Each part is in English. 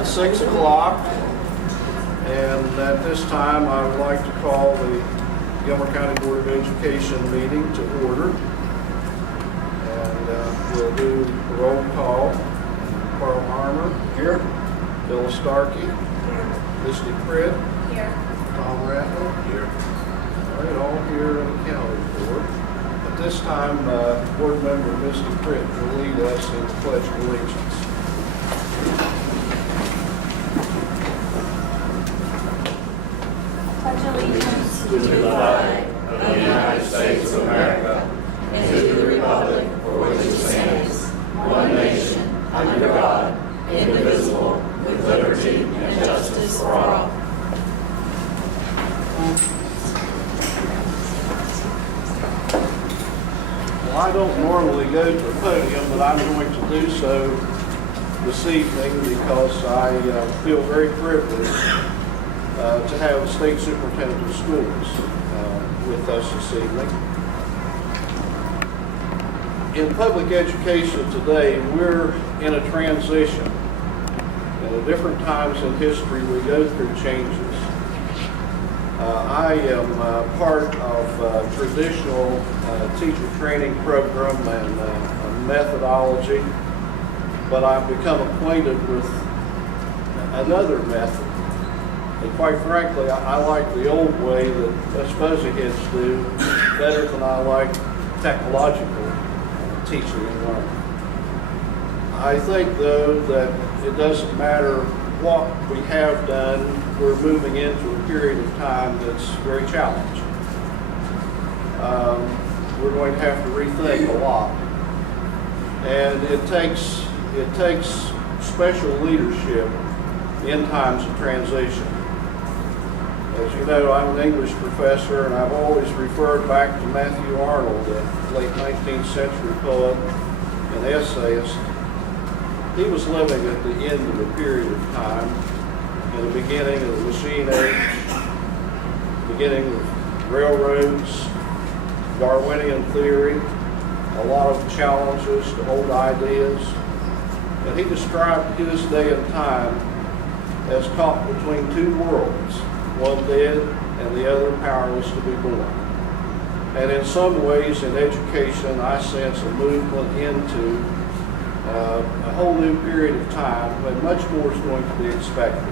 It's 6 o'clock, and at this time I would like to call the Gilmer County Board of Education meeting to order. And we'll do a roll call. Carl Harmer. Here. Bill Starkey. Here. Misty Pritt. Here. Tom Rattle. Here. All right, all here and accounted for. At this time, Board Member Misty Pritt will lead us in the Pledge of Allegiance. Pledge allegiance to the flag of the United States of America and to the republic for which it stands, one nation, under God, indivisible, with liberty and justice for all. Well, I don't normally go to the podium, but I'm going to do so this evening because I feel very privileged to have the State Superintendent of Schools with us this evening. In public education today, we're in a transition. At different times in history, we go through changes. I am part of a traditional teacher training program and methodology, but I've become acquainted with another method. And quite frankly, I like the old way that us fuzzy heads do better than I like technological teaching and learning. I think, though, that it doesn't matter what we have done, we're moving into a period of time that's very challenging. We're going to have to rethink a lot. And it takes special leadership in times of transition. As you know, I'm an English professor, and I've always referred back to Matthew Arnold, a late 19th century poet and essayist. He was living at the end of a period of time, in the beginning of the machine age, beginning of railroads, Darwinian theory, a lot of challenges to old ideas. And he described his day and time as caught between two worlds, one dead and the other powerless to be born. And in some ways in education, I sense a movement into a whole new period of time when much more is going to be expected.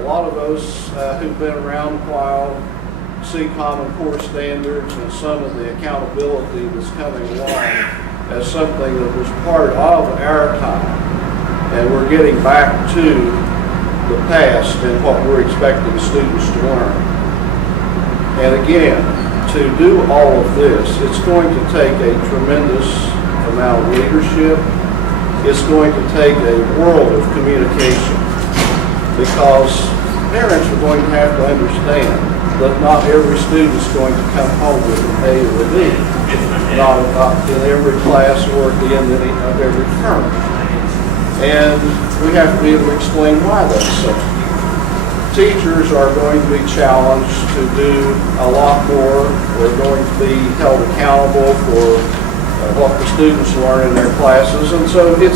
A lot of us who've been around a while see Common Core standards and some of the accountability that's coming along as something that was part of our time. And we're getting back to the past and what we're expecting students to learn. And again, to do all of this, it's going to take a tremendous amount of leadership. It's going to take a world of communication because parents are going to have to understand that not every student is going to come home with an A or a B, not in every class or at the end of every term. And we have to be able to explain why that's so. Teachers are going to be challenged to do a lot more. They're going to be held accountable for what the students learn in their classes. And so it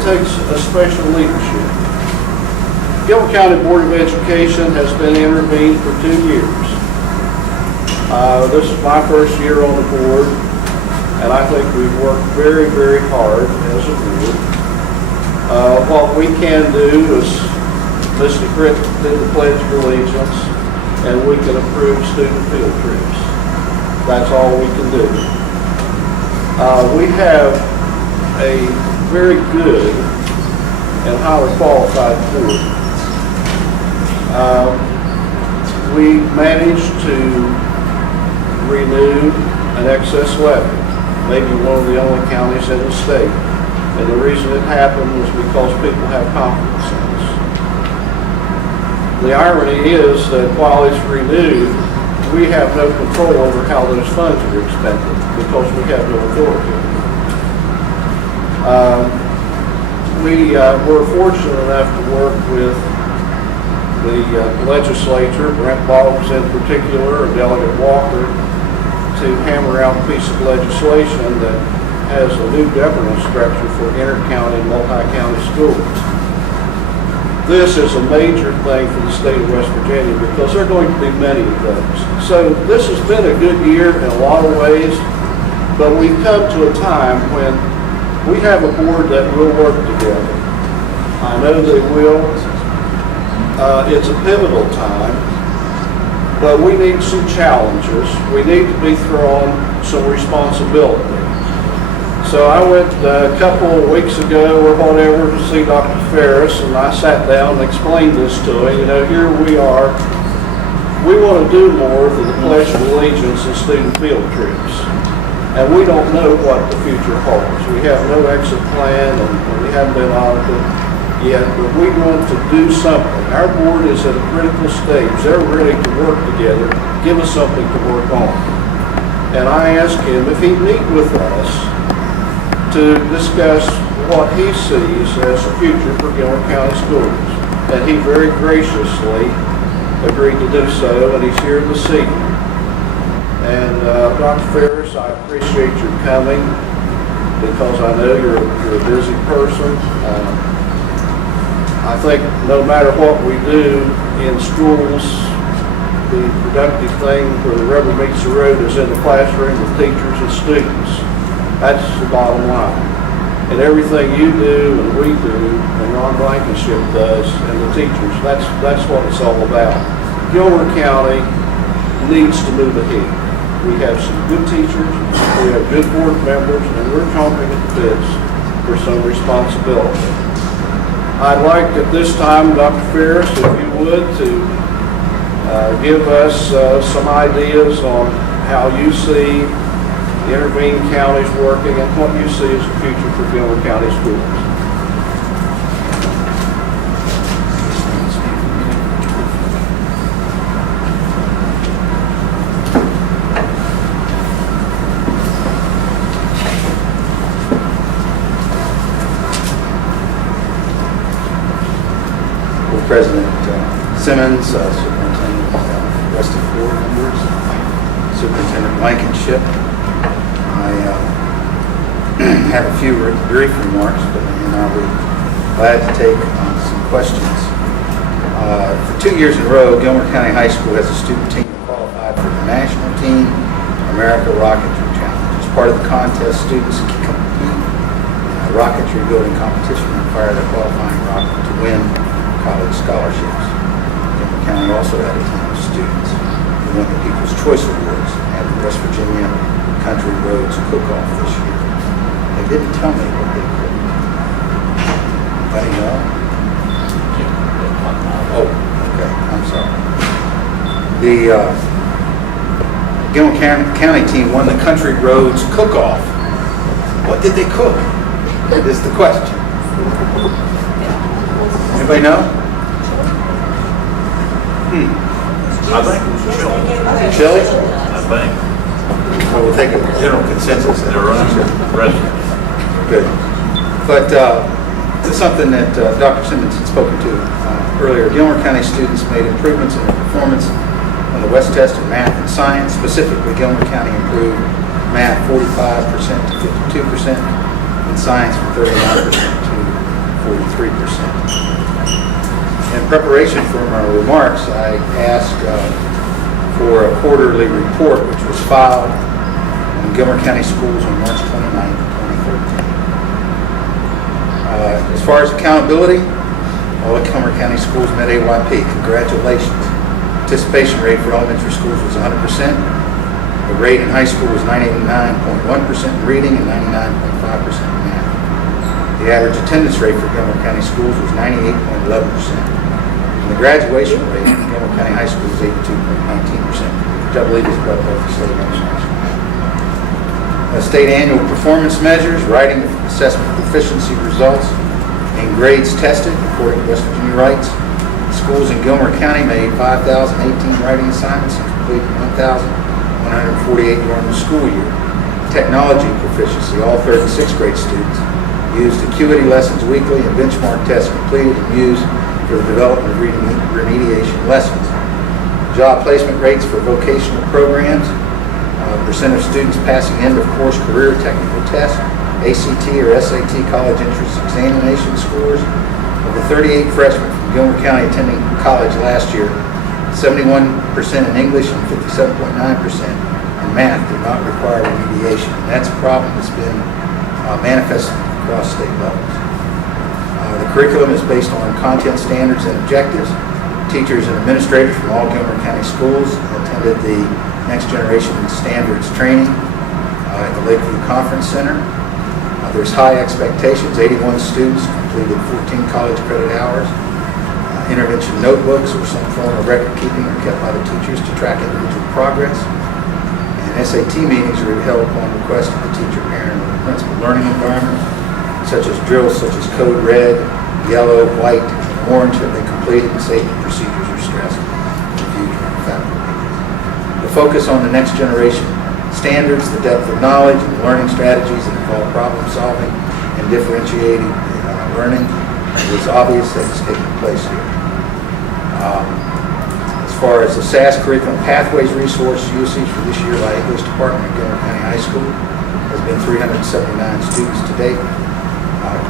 takes a special leadership. Gilmer County Board of Education has been intervened for 2 years. This is my first year on the board, and I think we've worked very, very hard as a board. What we can do is, Mr. Pritt did the Pledge of Allegiance, and we can approve student field trips. That's all we can do. We have a very good and highly qualified board. We managed to renew an excess levy, maybe one of the only counties in the state. And the reason it happened was because people have confidence in us. The irony is that while it's renewed, we have no control over how those funds are expended because we have no authority. We were fortunate enough to work with the legislature, Brent Boggs in particular, and Delegate Walker, to hammer out a piece of legislation that has a new governance structure for inter-county and multi-county schools. this is a major thing for the state of West Virginia because there are going to be many of those. So this has been a good year in a lot of ways, but we've come to a time when we have a board that will work together. I know they will. It's a pivotal time, but we need some challenges. We need to be thrown some responsibility. So I went a couple of weeks ago or whatever to see Dr. Ferris, and I sat down and explained this to him. You know, here we are. We want to do more than the Pledge of Allegiance and student field trips. And we don't know what the future holds. We have no exit plan, and we haven't been audited yet, but we want to do something. Our board is at a critical stage. They're ready to work together. Give us something to work on. And I asked him if he'd meet with us to discuss what he sees as the future for Gilmer County Schools. And he very graciously agreed to do so, and he's here this evening. And Dr. Ferris, I appreciate your coming because I know you're a busy person. I think no matter what we do in schools, the productive thing where the rubber meets the road is in the classroom with teachers and students. That's the bottom line. And everything you do and we do and Ron Blankenship does and the teachers, that's what it's all about. Gilmer County needs to move ahead. We have some good teachers, we have good board members, and we're chomping at the bits for some responsibility. I'd like at this time, Dr. Ferris, if you would, to give us some ideas on how you see intervening counties working and what you see as the future for Gilmer County schools. President Simmons, Superintendent rest of the board members, Superintendent Blankenship. I have a few brief remarks, but then I'll be glad to take some questions. For 2 years in a row, Gilmer County High School has a student team that qualified for the National Team America Rocketry Challenge. As part of the contest, students can compete in a rocketry building competition and fire the qualifying rocket to win college scholarships. Gilmer County also had a team of students who won the People's Choice Awards at the West Virginia Country Roads Cook-Off this year. They didn't tell me what they cooked. Anybody know? Oh, okay, I'm sorry. The Gilmer County team won the Country Roads Cook-Off. What did they cook? Is the question. Anybody know? I think it was chili. Chili? I think. So we'll take a general consensus. They're running the restaurant. Good. But this is something that Dr. Simmons had spoken to earlier. Gilmer County students made improvements in their performance on the West Test in math and science. Specifically, Gilmer County improved math 45% to 52%, and science from 39% to 43%. In preparation for my remarks, I asked for a quarterly report which was filed on Gilmer County Schools on March 29, 2013. As far as accountability, all of Gilmer County schools met AYP. Congratulations. Participation rate for elementary schools was 100%. The rate in high school was 99.1% in reading and 99.5% in math. The average attendance rate for Gilmer County schools was 98.11%. And the graduation rate in Gilmer County High School was 82.19%, which I believe is above both the state and national. State annual performance measures, writing assessment proficiency results, and grades tested according to West Virginia Rights. Schools in Gilmer County made 5,018 writing assignments and completed 1,148 during the school year. Technology proficiency, all 36 grade students used acuity lessons weekly and benchmark tests completed and used for the development of remediation lessons. Job placement rates for vocational programs, percent of students passing end of course career technical tests, ACT or SAT college entrance examination scores of the 38 freshmen from Gilmer County attending college last year. 71% in English and 57.9% in math did not require remediation. And that's a problem that's been manifested across state levels. The curriculum is based on content standards and objectives. Teachers and administrators from all Gilmer County schools attended the Next Generation Standards training at the Lakeview Conference Center. There's high expectations. 81 students completed 14 college credit hours. Intervention notebooks or some form of record keeping are kept by the teachers to track individual progress. And SAT meetings are held upon request of the teacher, parent, or principal learning environment, such as drills such as code red, yellow, white, and orange have been completed, and safety procedures are stressed and reviewed during faculty meetings. The focus on the next generation standards, the depth of knowledge, and learning strategies that involve problem solving and differentiating learning is obvious that it's taking place here. As far as the SAS curriculum pathways resource usage for this year by English Department at Gilmer County High School has been 379 students to date.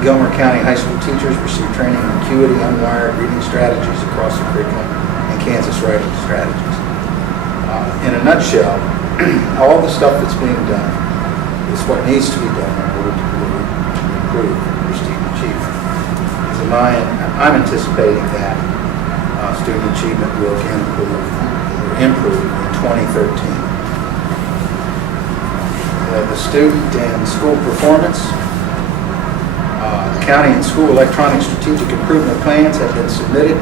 Gilmer County High School teachers receive training on acuity, unwired reading strategies across the curriculum and Kansas writing strategies. In a nutshell, all the stuff that's being done is what needs to be done in order to really improve your student achievement. I'm anticipating that student achievement will again improve in 2013. The student and school performance. The county and school electronic strategic improvement plans have been submitted.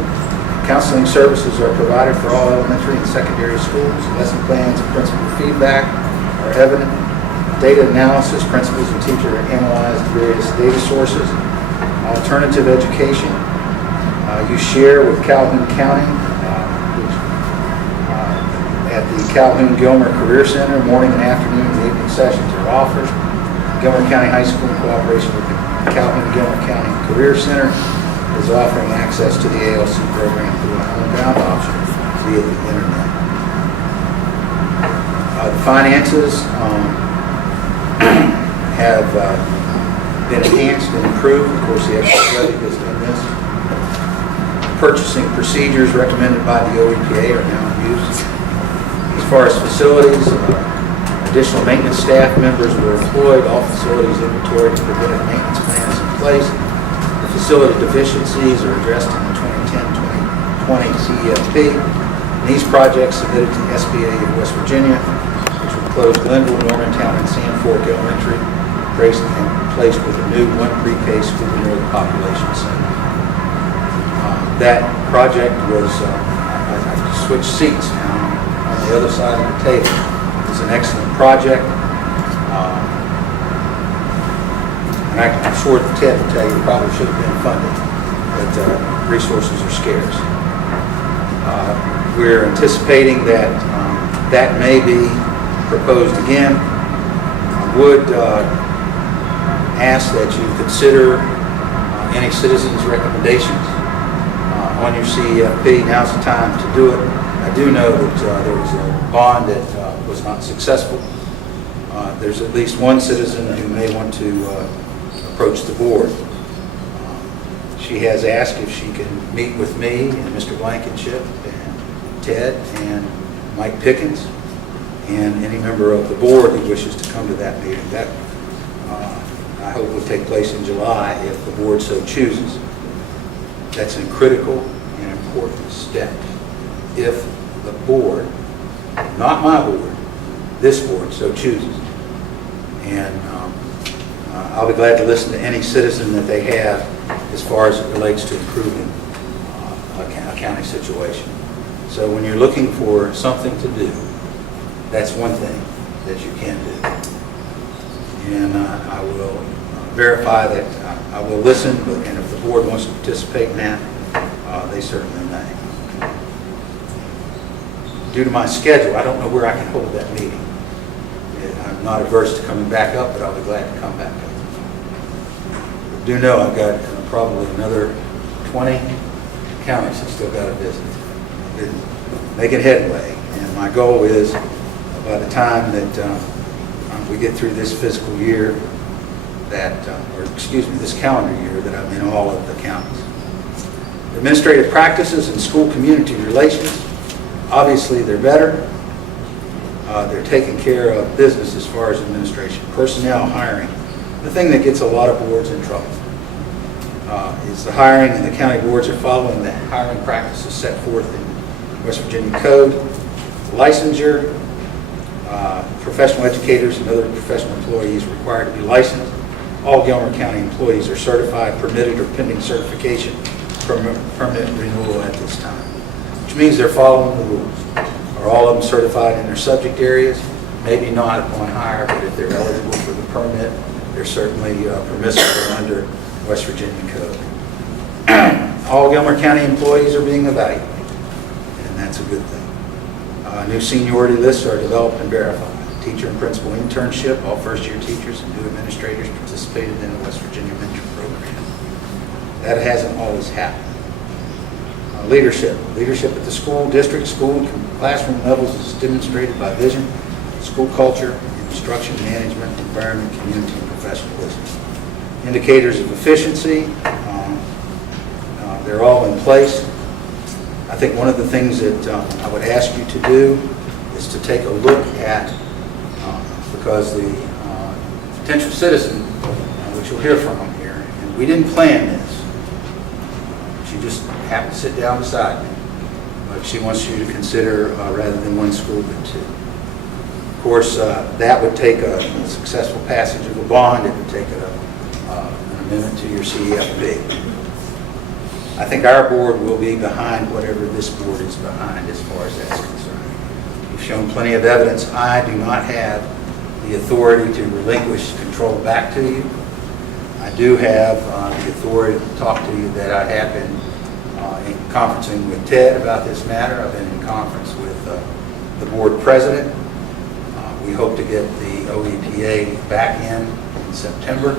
Counseling services are provided for all elementary and secondary schools. Lesson plans and principal feedback are evident. Data analysis, principals and teachers analyze various data sources. Alternative education. You share with Calhoun County at the Calhoun-Gilmer Career Center. Morning and afternoon and evening sessions are offered. Gilmer County High School, in cooperation with the Calhoun-Gilmer County Career Center, is offering access to the ALC program through an homebound option via the internet. The finances have been enhanced and improved. Of course, the excess levy has done this. Purchasing procedures recommended by the OEPA are now in use. As far as facilities, additional maintenance staff members were employed. All facilities inventoried and preventive maintenance plans in place. The facility deficiencies are addressed in the 2010-2020 CEFP. And these projects submitted to the SBA of West Virginia, which will close Glenville, Normantown, and Sand Fork Elementary, placed with a new one pre-K school near the population center. That project was, I switched seats now on the other side of the table. It's an excellent project. And I'm sure Ted will tell you it probably should have been funded, but resources are scarce. We're anticipating that that may be proposed again. I would ask that you consider any citizens' recommendations on your CEFP. Now's the time to do it. I do know that there was a bond that was not successful. There's at least one citizen who may want to approach the board. She has asked if she can meet with me and Mr. Blankenship and Ted and Mike Pickens and any member of the board who wishes to come to that meeting. That I hope will take place in July if the board so chooses. That's a critical and important step. If the board, not my board, this board so chooses. And I'll be glad to listen to any citizen that they have as far as it relates to improving a county situation. So when you're looking for something to do, that's one thing that you can do. And I will verify that I will listen, and if the board wants to participate in that, they certainly may. Due to my schedule, I don't know where I can hold that meeting. I'm not averse to coming back up, but I'll be glad to come back up. I do know I've got probably another 20 counties that still got to visit. Been making headway, and my goal is by the time that we get through this fiscal year, this calendar year that I'm in all of the counties. Administrative practices and school community relations, obviously they're better. They're taking care of business as far as administration. Personnel hiring. The thing that gets a lot of boards in trouble is the hiring, and the county boards are following the hiring practices set forth in West Virginia Code. Licensure, professional educators and other professional employees required to be licensed. All Gilmer County employees are certified, permitted, or pending certification for permanent renewal at this time, which means they're following the rules. Are all of them certified in their subject areas? Maybe not upon hire, but if they're eligible for the permit, they're certainly permissible under West Virginia Code. All Gilmer County employees are being evaluated, and that's a good thing. New seniority lists are developed and verified. Teacher and principal internship, all first-year teachers and new administrators participated in the West Virginia Mentor Program. That hasn't always happened. Leadership at the school, district, school, and classroom levels is demonstrated by vision, school culture, instruction, management, environment, community, and professionalism. Indicators of efficiency, they're all in place. I think one of the things that I would ask you to do is to take a look at, because the potential citizen, which you'll hear from here, and we didn't plan this. She just happened to sit down beside me. But she wants you to consider, rather than one school, but two. Of course, that would take a successful passage of a bond. It would take an amendment to your CEFB. I think our board will be behind whatever this board is behind as far as that's concerned. You've shown plenty of evidence. I do not have the authority to relinquish control back to you. I do have the authority to talk to you that I have been in conferencing with Ted about this matter. I've been in conference with the board president. We hope to get the OEPA back in September,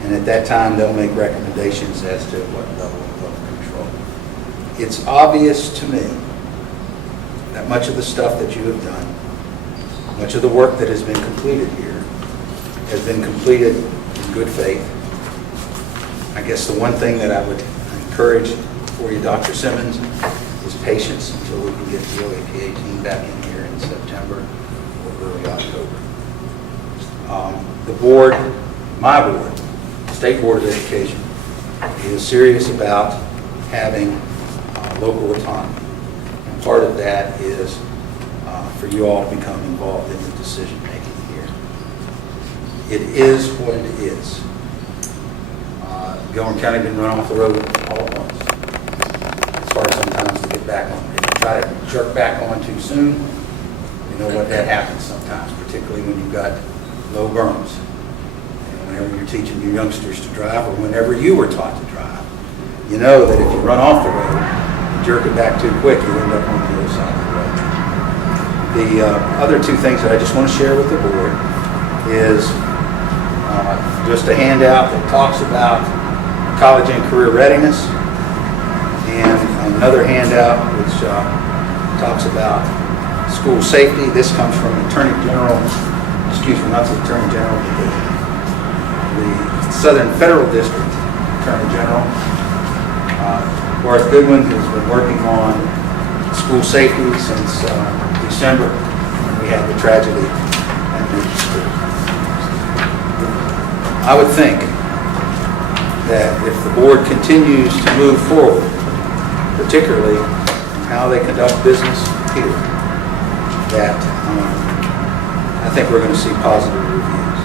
and at that time they'll make recommendations as to what level of control. It's obvious to me that much of the stuff that you have done, much of the work that has been completed here, has been completed in good faith. I guess the one thing that I would encourage for you, Dr. Simmons, is patience until we can get the OEPA team back in here in September or early October. The board, my board, State Board of Education, is serious about having local autonomy. And part of that is for you all to become involved in the decision making here. It is what it is. Gilmer County didn't run off the road all at once. It's hard sometimes to get back on. If you try to jerk back on too soon, you know what, that happens sometimes, particularly when you've got low berms. And whenever you're teaching your youngsters to drive, or whenever you were taught to drive, you know that if you run off the road and jerk it back too quick, you end up on the other side of the road. The other two things that I just want to share with the board is just a handout that talks about college and career readiness, and another handout which talks about school safety. This comes from Attorney General, excuse me, not the Attorney General, but the Southern Federal District Attorney General. Garth Goodwin has been working on school safety since December when we had the tragedy at the school. I would think that if the board continues to move forward, particularly in how they conduct business here, that I think we're going to see positive reviews.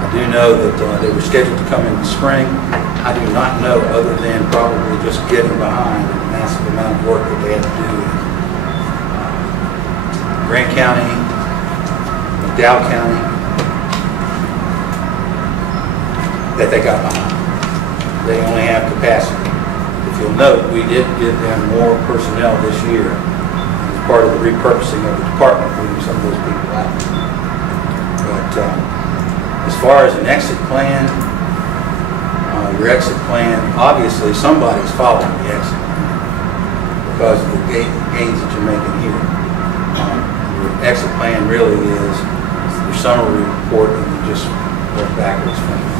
I do know that they were scheduled to come in the spring. I do not know, other than probably just getting behind the massive amount of work that they had to do in Grant County, McDowell County, that they got behind. They only have capacity. If you'll note, we did give them more personnel this year as part of the repurposing of the department, moving some of those people out. But as far as an exit plan, your exit plan, obviously somebody's following the exit plan because of the gains that you're making here. Your exit plan really is your summary report, and you just work backwards from it.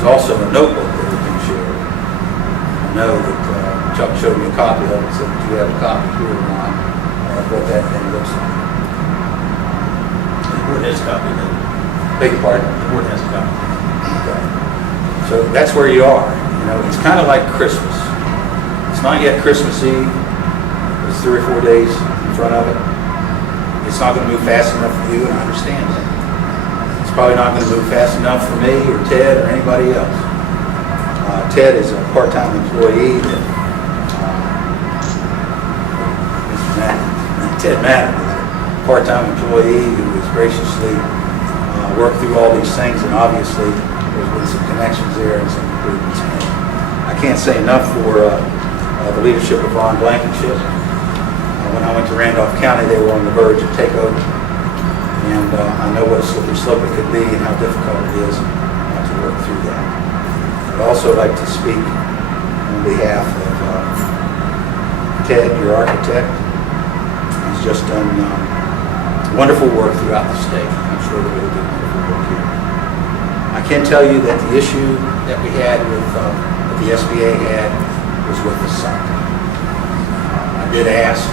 There's also a notebook that we can share. I know that Chuck showed me a copy of it, so do you have a copy here of mine of what that thing looks like? The board has a copy of that. Beg your pardon? The board has a copy. Okay. So that's where you are. You know, it's kind of like Christmas. It's not yet Christmas Eve. It's 3 or 4 days in front of it. It's not going to move fast enough for you, and I understand that. It's probably not going to move fast enough for me or Ted or anybody else. Ted is a part-time employee that Ted Madden is a part-time employee who has graciously worked through all these things, and obviously there's been some connections there and some improvements made. I can't say enough for the leadership of Ron Blankenship. When I went to Randolph County, they were on the verge of takeover, and I know what a slippery slope it could be and how difficult it is to work through that. I'd also like to speak on behalf of Ted, your architect. He's just done wonderful work throughout the state. I'm sure that we'll do wonderful work here. I can tell you that the issue that we had with, that the SBA had was with the site. I did ask,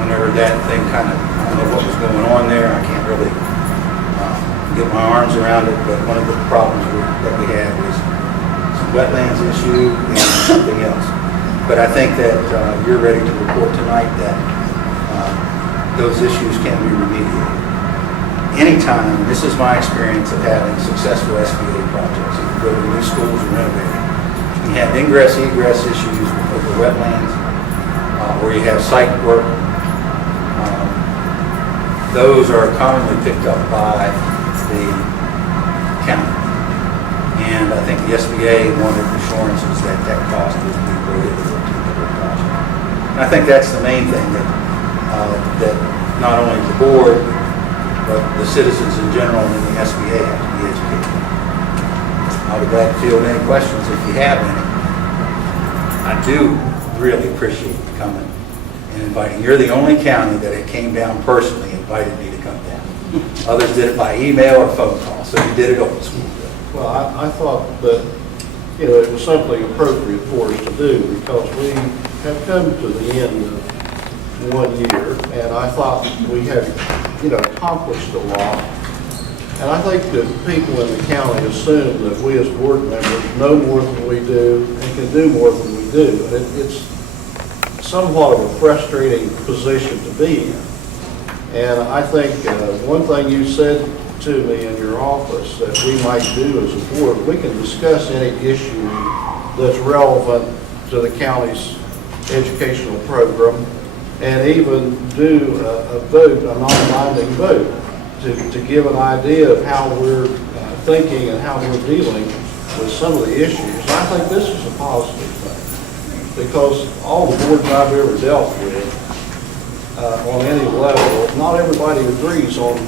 whenever that thing kind of, I don't know what was going on there, I can't really get my arms around it, but one of the problems that we had was some wetlands issue and something else. But I think that you're ready to report tonight that those issues can be remediated. Anytime, and this is my experience of having successful SBA projects, if you go to new schools or renovating, you have ingress, egress issues with the wetlands, or you have site work. Those are commonly picked up by the county. And I think the SBA wanted assurances that that cost would be prohibitive to the project. And I think that's the main thing that not only the board, but the citizens in general and the SBA have to be educated. I'll be glad to field any questions if you have any. I do really appreciate you coming and inviting. You're the only county that it came down personally and invited me to come down. Others did it by email or phone call, so you did it old school. Well, I thought that, it was something appropriate for us to do because we have come to the end of 1 year, and I thought we had, accomplished a lot. And I think that people in the county assume that we as board members know more than we do and can do more than we do. And it's somewhat of a frustrating position to be in. And I think one thing you said to me in your office that we might do as a board, we can discuss any issue that's relevant to the county's educational program and even do a vote, a non-binding vote, to give an idea of how we're thinking and how we're dealing with some of the issues. And I think this is a positive thing because all the boards I've ever dealt with on any level, not everybody agrees on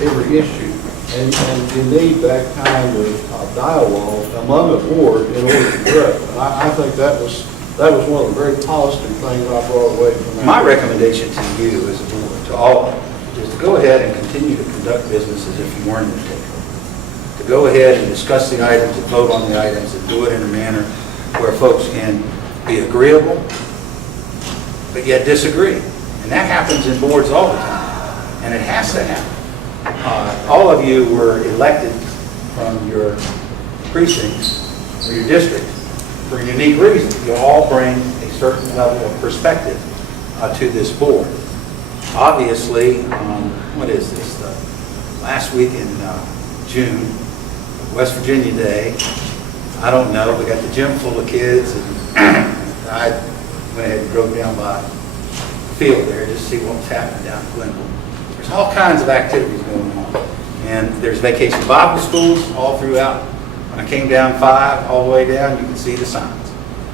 every issue. And you need that kind of dialogue among a board in order to grow. And I think that was one of the very positive things I brought away from that. My recommendation to you as a board, to all of you, is to go ahead and continue to conduct business as if you weren't in the takeover. To go ahead and discuss the items and vote on the items and do it in a manner where folks can be agreeable, but yet disagree. And that happens in boards all the time. And it has to happen. All of you were elected from your precincts or your district for a unique reason. You all bring a certain level of perspective to this board. Obviously, what is this? The last week in June, West Virginia Day. I don't know. We got the gym full of kids, and I went ahead and drove down by the field there just to see what was happening down in Glenville. There's all kinds of activities going on, and there's vacation Bible schools all throughout. When I came down 5 all the way down, you can see the signs.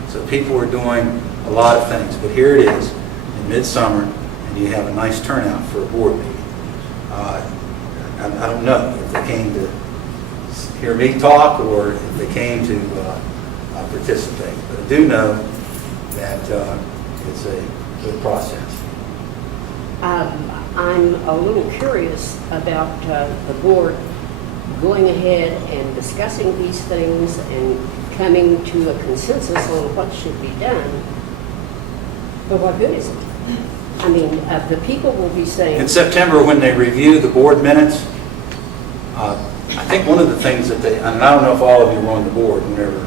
So people are doing a lot of things, but here it is in midsummer, and you have a nice turnout for a board meeting. I don't know if they came to hear me talk or if they came to participate, but I do know that it's a good process. I'm a little curious about the board going ahead and discussing these things and coming to a consensus on what should be done, but what good is it? I mean, the people will be saying... In September, when they review the board minutes, I think one of the things that they, and I don't know if all of you were on the board whenever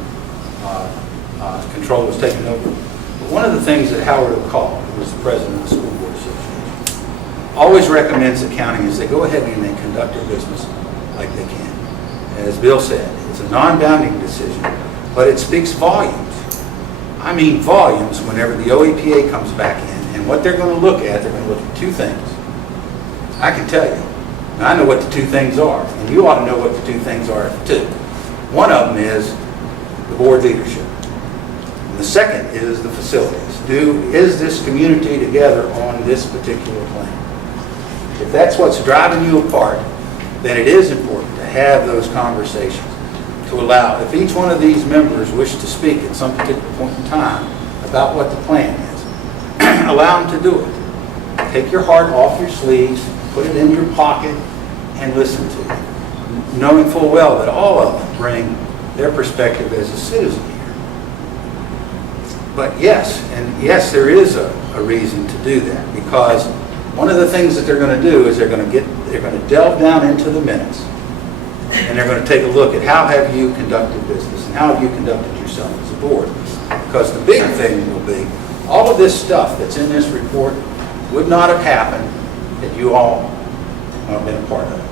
control was taken over, but one of the things that Howard O'Call, who was the president of the School Board Association, always recommends the county is they go ahead and they conduct their business like they can. As Bill said, it's a non-bounding decision, but it speaks volumes. I mean volumes whenever the OEPA comes back in, and what they're going to look at, they're going to look at two things. I can tell you, and I know what the two things are, and you ought to know what the two things are too. One of them is the board leadership. And the second is the facilities. Is this community together on this particular plan? If that's what's driving you apart, then it is important to have those conversations to allow, if each one of these members wish to speak at some particular point in time about what the plan is, allow them to do it. Take your heart off your sleeves, put it in your pocket, and listen to it, knowing full well that all of them bring their perspective as a citizen here. But yes, and yes, there is a reason to do that, because one of the things that they're going to do is they're going to delve down into the minutes, and they're going to take a look at how have you conducted business and how have you conducted yourself as a board. Because the big thing will be all of this stuff that's in this report would not have happened had you all been a part of it.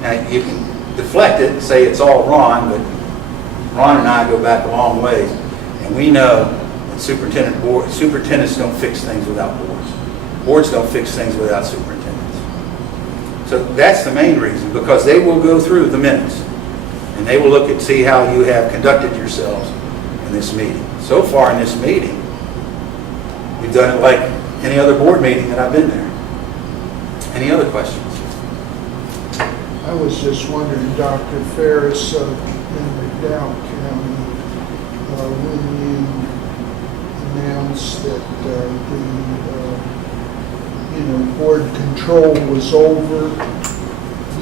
Now you can deflect it and say it's all Ron, but Ron and I go back a long ways, and we know that superintendents don't fix things without boards. Boards don't fix things without superintendents. So that's the main reason, because they will go through the minutes and they will look and see how you have conducted yourselves in this meeting. So far in this meeting, we've done it like any other board meeting that I've been there. Any other questions? I was just wondering, Dr. Ferris, in McDowell County, when you announced that board control was over,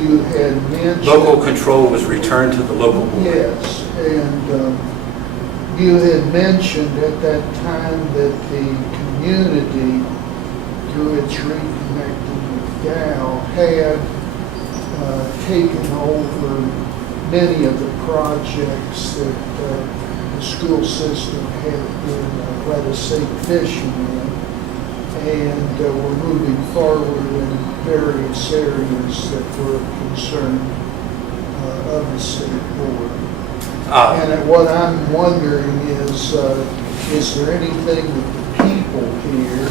you had mentioned... Local control was returned to the local board. Yes, and you had mentioned at that time that the community, through its Reconnecting McDowell, had taken over many of the projects that the school system had been, let us say, fishing in, and we're moving forward in various areas that were concerned of the city board. And what I'm wondering is there anything that the people here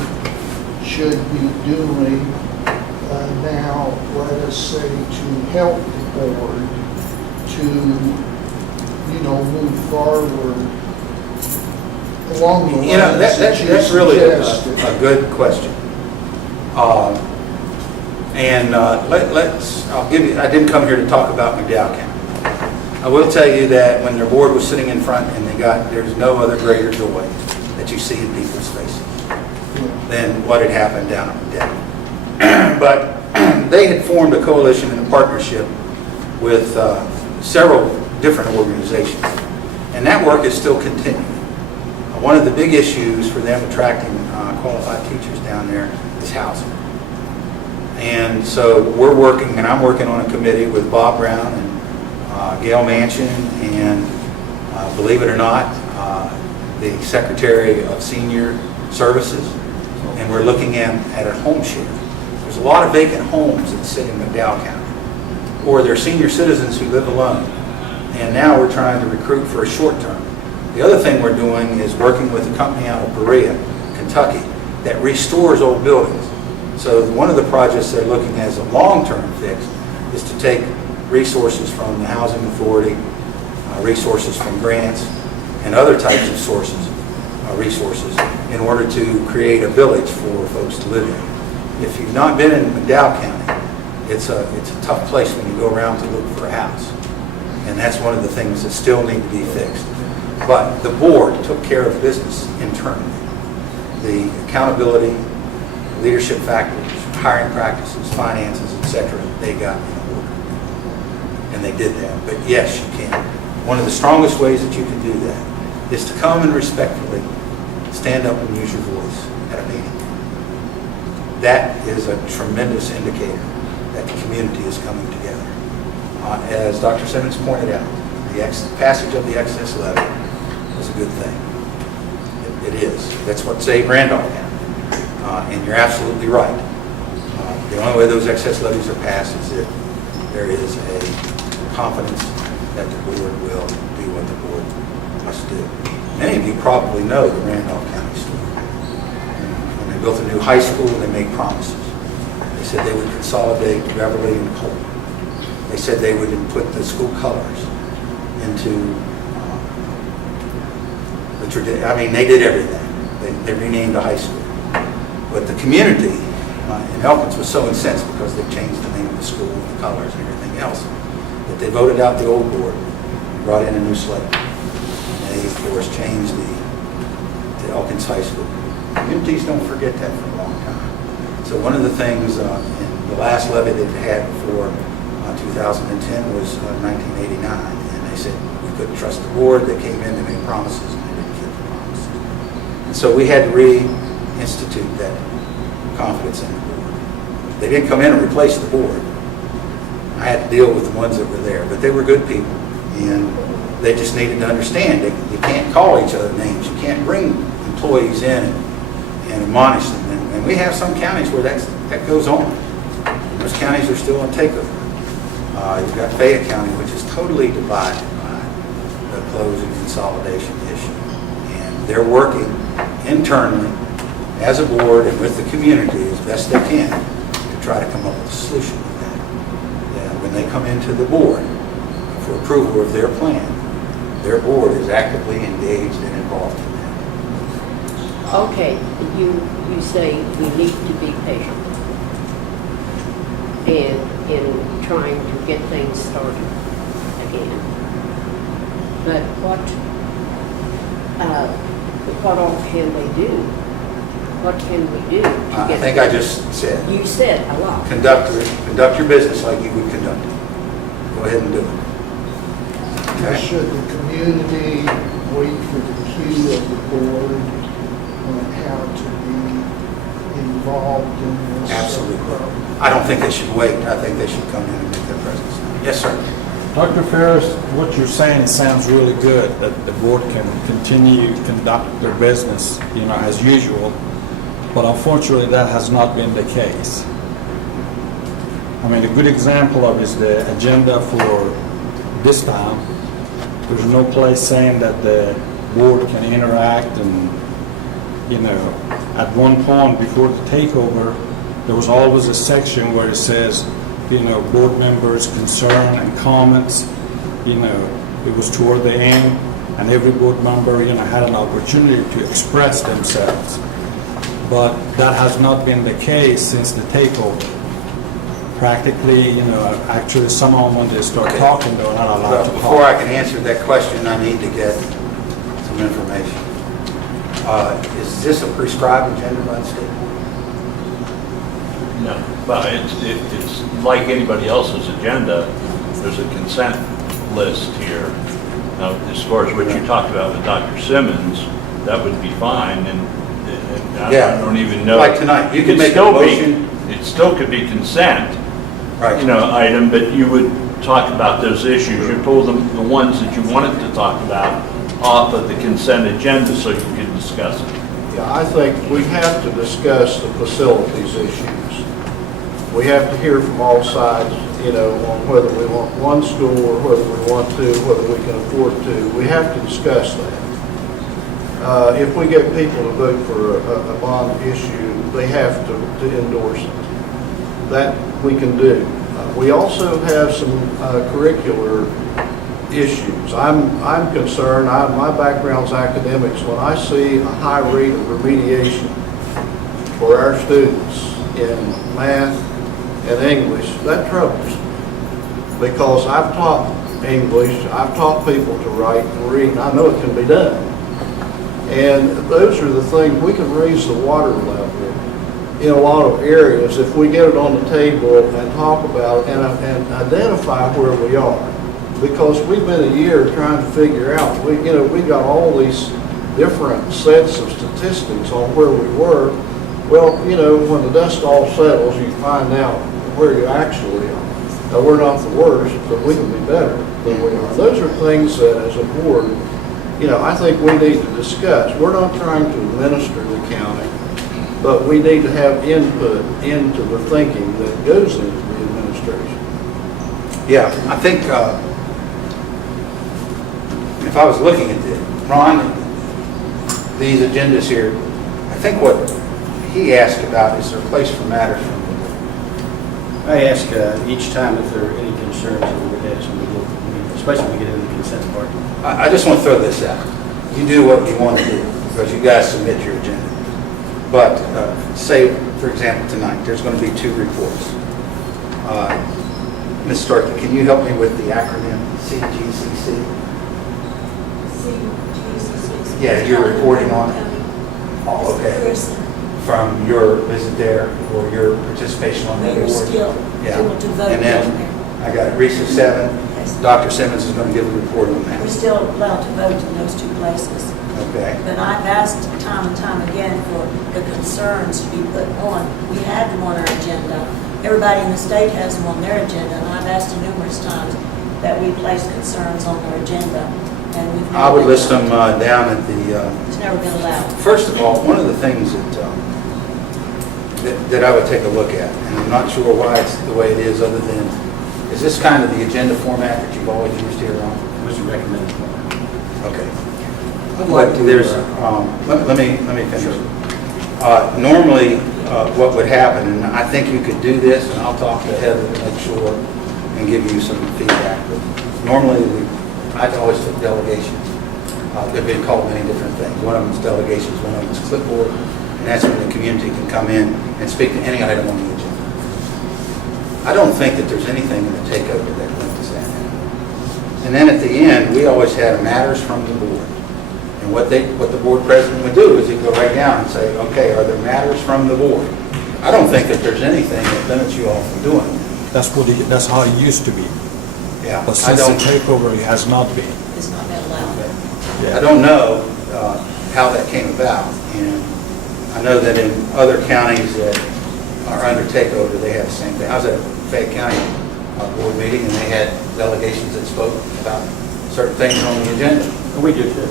should be doing now, let us say, to help the board to, move forward along the lines that's really a good question. I'll give you, I didn't come here to talk about McDowell County. I will tell you that when their board was sitting in front and there's no other greater joy that you see in people's faces than what had happened down in McDowell. But they had formed a coalition and a partnership with several different organizations, and that work is still continuing. One of the big issues for them attracting qualified teachers down there is housing. And so we're working, and I'm working on a committee with Bob Brown and Gail Manchin and, believe it or not, the Secretary of Senior Services, and we're looking at a home share. There's a lot of vacant homes that sit in McDowell County, or they're senior citizens who live alone. And now we're trying to recruit for a short term. The other thing we're doing is working with a company out of Berea, Kentucky, that restores old buildings. So one of the projects they're looking at as a long-term fix is to take resources from the Housing Authority, resources from grants, and other types of resources in order to create a village for folks to live in. If you've not been in McDowell County, it's a tough place when you go around to look for a house. And that's one of the things that still need to be fixed. But the board took care of business internally. The accountability, leadership factors, hiring practices, finances, etc., they got in order. they did that. But yes, you can. One of the strongest ways that you can do that is to come and respectfully stand up and use your voice at a meeting. That is a tremendous indicator that the community is coming together. As Dr. Simmons pointed out, the passage of the excess levy was a good thing. It is. That's what saved Randolph County. And you're absolutely right. The only way those excess levies are passed is if there is a confidence that the board will do what the board must do. Many of you probably know the Randolph County story. When they built a new high school, they made promises. They said they would consolidate Beverly and Cole. They said they would put the school colors into the tradition. I mean, they did everything. They renamed the high school. But the community in Elkins was so incensed because they changed the name of the school and the colors and everything else that they voted out the old board and brought in a new slate. And they, of course, changed the Elkins High School. Communities don't forget that for a long time. So one of the things in the last levy they've had for 2010 was 1989, and they said we couldn't trust the board. They came in, they made promises, and they didn't keep the promises. And so we had to reinstitute that confidence in the board. They didn't come in and replace the board. I had to deal with the ones that were there, but they were good people, and they just needed to understand that you can't call each other names. You can't bring employees in and admonish them. And we have some counties where that goes on. And those counties are still on takeover. You've got Fayette County, which is totally divided by the closing consolidation issue. And they're working internally as a board and with the community as best they can to try to come up with a solution to that. And when they come into the board for approval of their plan, their board is actively engaged and involved in that. Okay, you say we need to be patient and in trying to get things started again. But what all can they do? What can we do to I get? think I just said, You said a lot. conduct your business like you would conduct it. Go ahead and do it. Okay? Should the community wait for the cue of the board on how to be involved in this? Absolutely. I don't think they should wait. I think they should come in and make their presence known. Yes, sir. Dr. Ferris, what you're saying sounds really good, that the board can continue to conduct their business, as usual, but unfortunately that has not been the case. I mean, a good example of is the agenda for this time. There's no place saying that the board can interact and, at one point before the takeover, there was always a section where it says, board members' concern and comments. It was toward the end, and every board member, had an opportunity to express themselves. But that has not been the case since the takeover. Practically, actually some of them, when they start talking, they're not allowed to talk. Before I can answer that question, I need to get some information. Is this a prescribed agenda by the state? No, but it's like anybody else's agenda. There's a consent list here. Now, as far as what you talked about with Dr. Simmons, that would be fine, and I don't even know. Like tonight, you can make a motion. It still could be consent, Right. item, but you would talk about those issues. You pull the ones that you wanted to talk about off of the consent agenda so you could discuss it. Yeah, I think we have to discuss the facilities issues. We have to hear from all sides, on whether we want one school or whether we want to, whether we can afford to. We have to discuss that. If we get people to vote for a bond issue, they have to endorse it. That we can do. We also have some curricular issues. I'm concerned, my background's academics. When I see a high rate of remediation for our students in math and English, that troubles me. Because I've taught English, I've taught people to write and read, and I know it can be done. And those are the things, we can raise the water level in a lot of areas if we get it on the table and talk about it and identify where we are. because we've been a year trying to figure out, we got all these different sets of statistics on where we were. Well, when the dust all settles, you find out where you actually are. Now, we're not the worst, but we can be better than we are. Those are things that, as a board, I think we need to discuss. We're not trying to administer the county, but we need to have input into the thinking that goes into the administration. Yeah, I think if I was looking at this, Ron, these agendas here, I think what he asked about is there a place for matters from the board? I ask each time if there are any concerns that we would have, especially when we get into the consent part. I just want to throw this out. You do what you want to do because you guys submit your agenda. But say, for example, tonight, there's going to be 2 reports. Ms. Starkey, can you help me with the acronym CGCC? Yeah, you're reporting on it? Oh, okay. From your visit there or your participation on that We're board? still Yeah. able to vote And down then there. I got it, Recess 7. Yes. Dr. Simmons is going to give a report on We're that. still allowed to vote in those 2 places. Okay. But I've asked time and time again for the concerns to be put on. We had them on our agenda. Everybody in the state has them on their agenda, and I've asked them numerous times that we place concerns on their agenda. And we've never I would been list them allowed. down at the, It's never been allowed. first of all, one of the things that I would take a look at, and I'm not sure why it's the way it is other than, is this kind of the agenda format that you've always used here, Ron? What's your recommended? Okay. I'd like to, There's, let me finish. Normally, what would happen, and I think you could do this, and I'll talk to Heather to make sure and give you some feedback. But normally, I always took delegations. They've been called many different things. One of them is delegations, one of them is clipboard, and that's when the community can come in and speak to any item on the agenda. I don't think that there's anything in the takeover that linked us that. And then at the end, we always had matters from the board. And what the board president would do is he'd go right down and say, okay, are there matters from the board? I don't think that there's anything that limits you all from doing it. That's how it used to be. Yeah, But I since the don't, takeover, it has not been. It's not been allowed. I don't know how that came about. And I know that in other counties that are under takeover, they have the same thing. I was at a Fayette County board meeting and they had delegations that spoke about certain things on the agenda. we do too.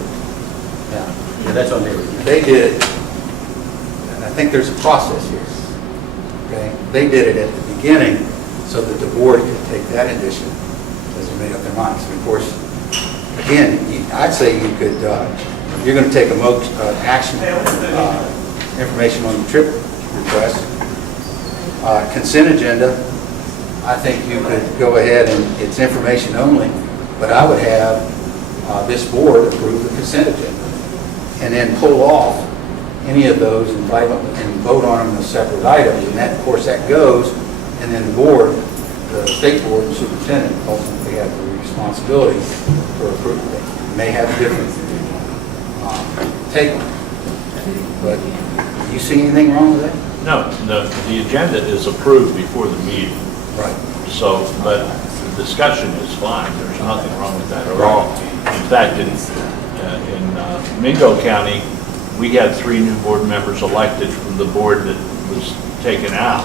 Yeah. Yeah, that's on there. They did, and I think there's a process here, okay? They did it at the beginning so that the board could take that addition as they made up their minds. And of course, again, I'd say you could, you're going to take action, information on the trip request. Consent agenda, I think you could go ahead and it's information only, but I would have this board approve the consent agenda. And then pull off any of those and vote on them as separate items. And that, of course, that goes, and then the board, the state board and superintendent ultimately have the responsibility for approval. They may have a different take on it. But you see anything wrong with that? No, the agenda is approved before the meeting. Right. So, but the discussion is fine. There's nothing wrong with that at all. In fact, in Mingo County, we had 3 new board members elected from the board that was taken out.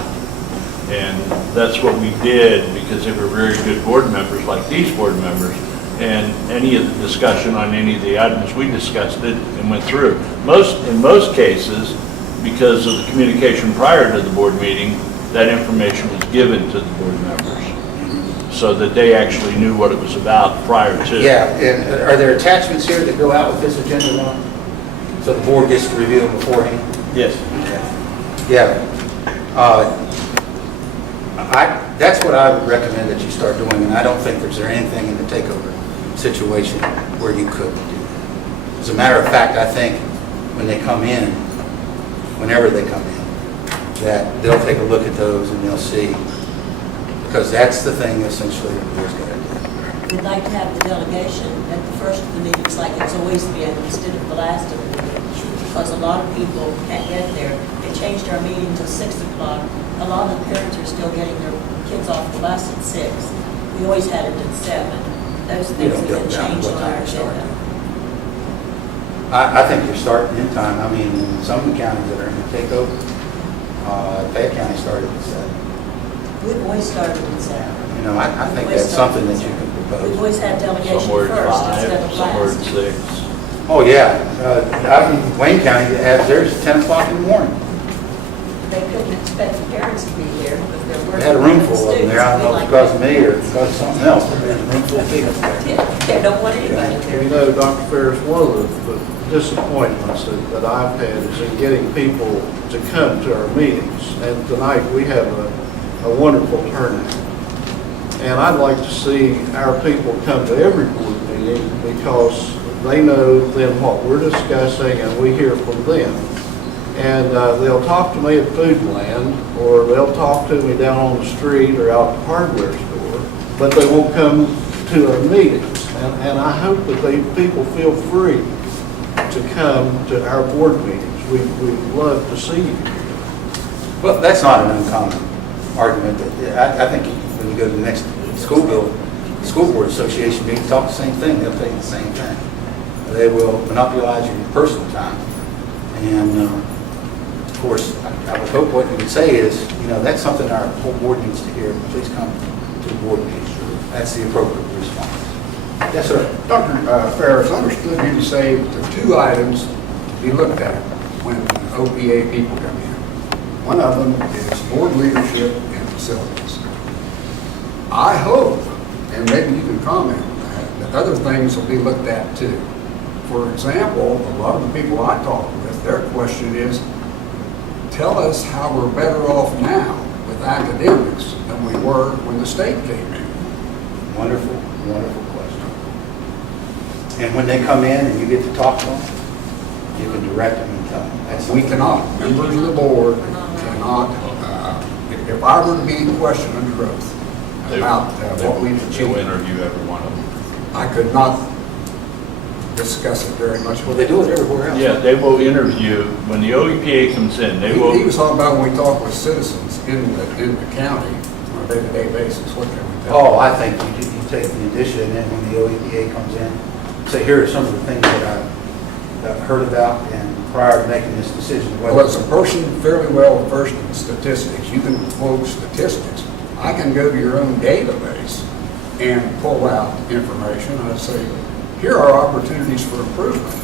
And that's what we did because they were very good board members, like these board members. And any of the discussion on any of the items, we discussed it and went through. In most cases, because of the communication prior to the board meeting, that information was given to the board members so that they actually knew what it was about prior to. Yeah, and are there attachments here that go out with this agenda now? So the board gets to review them beforehand? Yes. Yeah. That's what I would recommend that you start doing, and I don't think there's anything in the takeover situation where you couldn't do that. As a matter of fact, I think when they come in, whenever they come in, that they'll take a look at those and they'll see, because that's the thing essentially the board's going to do. We'd like to have the delegation at the first of the meetings like it's always been instead of the last of the meetings, because a lot of people can't get there. They changed our meeting to 6 o'clock. A lot of the parents are still getting their kids off the bus at 6. We always had it at 7. those You things don't have been go down changed what on our time it started. agenda. I think you're starting in time. I mean, in some of the counties that are in the takeover, Fayette County started at 7. We've always started at 7. You know, I think that's something that you can We've propose. always had delegation Somewhere at first instead 5, of somewhere at last. 6. Oh, yeah. Out in Wayne County, theirs is 10 o'clock in the morning. They couldn't expect the parents to be here because they're working. They had a room with the full of them there. I don't know if it's students. because of me or because of something else, but there's a room full of people there. They don't want anybody there. You know, Dr. Ferris, one of the disappointments that I've had is in getting people to come to our meetings. And tonight, we have a wonderful turnout. And I'd like to see our people come to every board meeting because they know then what we're discussing and we hear from them. And they'll talk to me at Foodland, or they'll talk to me down on the street or out at the hardware store, but they won't come to our meetings. And I hope that people feel free to come to our board meetings. We love to see you. Well, that's not an uncommon argument. I think when you go to the next school board association meeting, talk the same thing. They'll take the same thing. They will monopolize your personal time. And of course, I would hope what you would say is, you know, that's something our whole board needs to hear. Please come to the board meeting. That's the appropriate response. Yes, sir. Dr. Ferris, understood you to say there are 2 items to be looked at when OPA people come in. One of them is board leadership and facilities. I hope, and maybe you can comment on that other things will be looked at too. For example, a lot of the people I talk with, their question is, tell us how we're better off now with academics than we were when the state came in. Wonderful, wonderful question. And when they come in and you get to talk to them, you can direct them and tell them. We cannot, members of the board cannot, if I were to be questioned under oath about what we've They'll achieved, interview every one of them. I could not discuss it very much. Well, they do it everywhere else. Yeah, they will interview, when the OEPA comes in, they will. He was talking about when we talk with citizens in the county on a day-to-day basis, what can we tell? Oh, I think you take the addition, and then when the OEPA comes in, say, here are some of the things that I've heard about, and prior to making this decision. Well, as a person fairly well versed in statistics, you can quote statistics. I can go to your own database and pull out information. I say, here are opportunities for improvement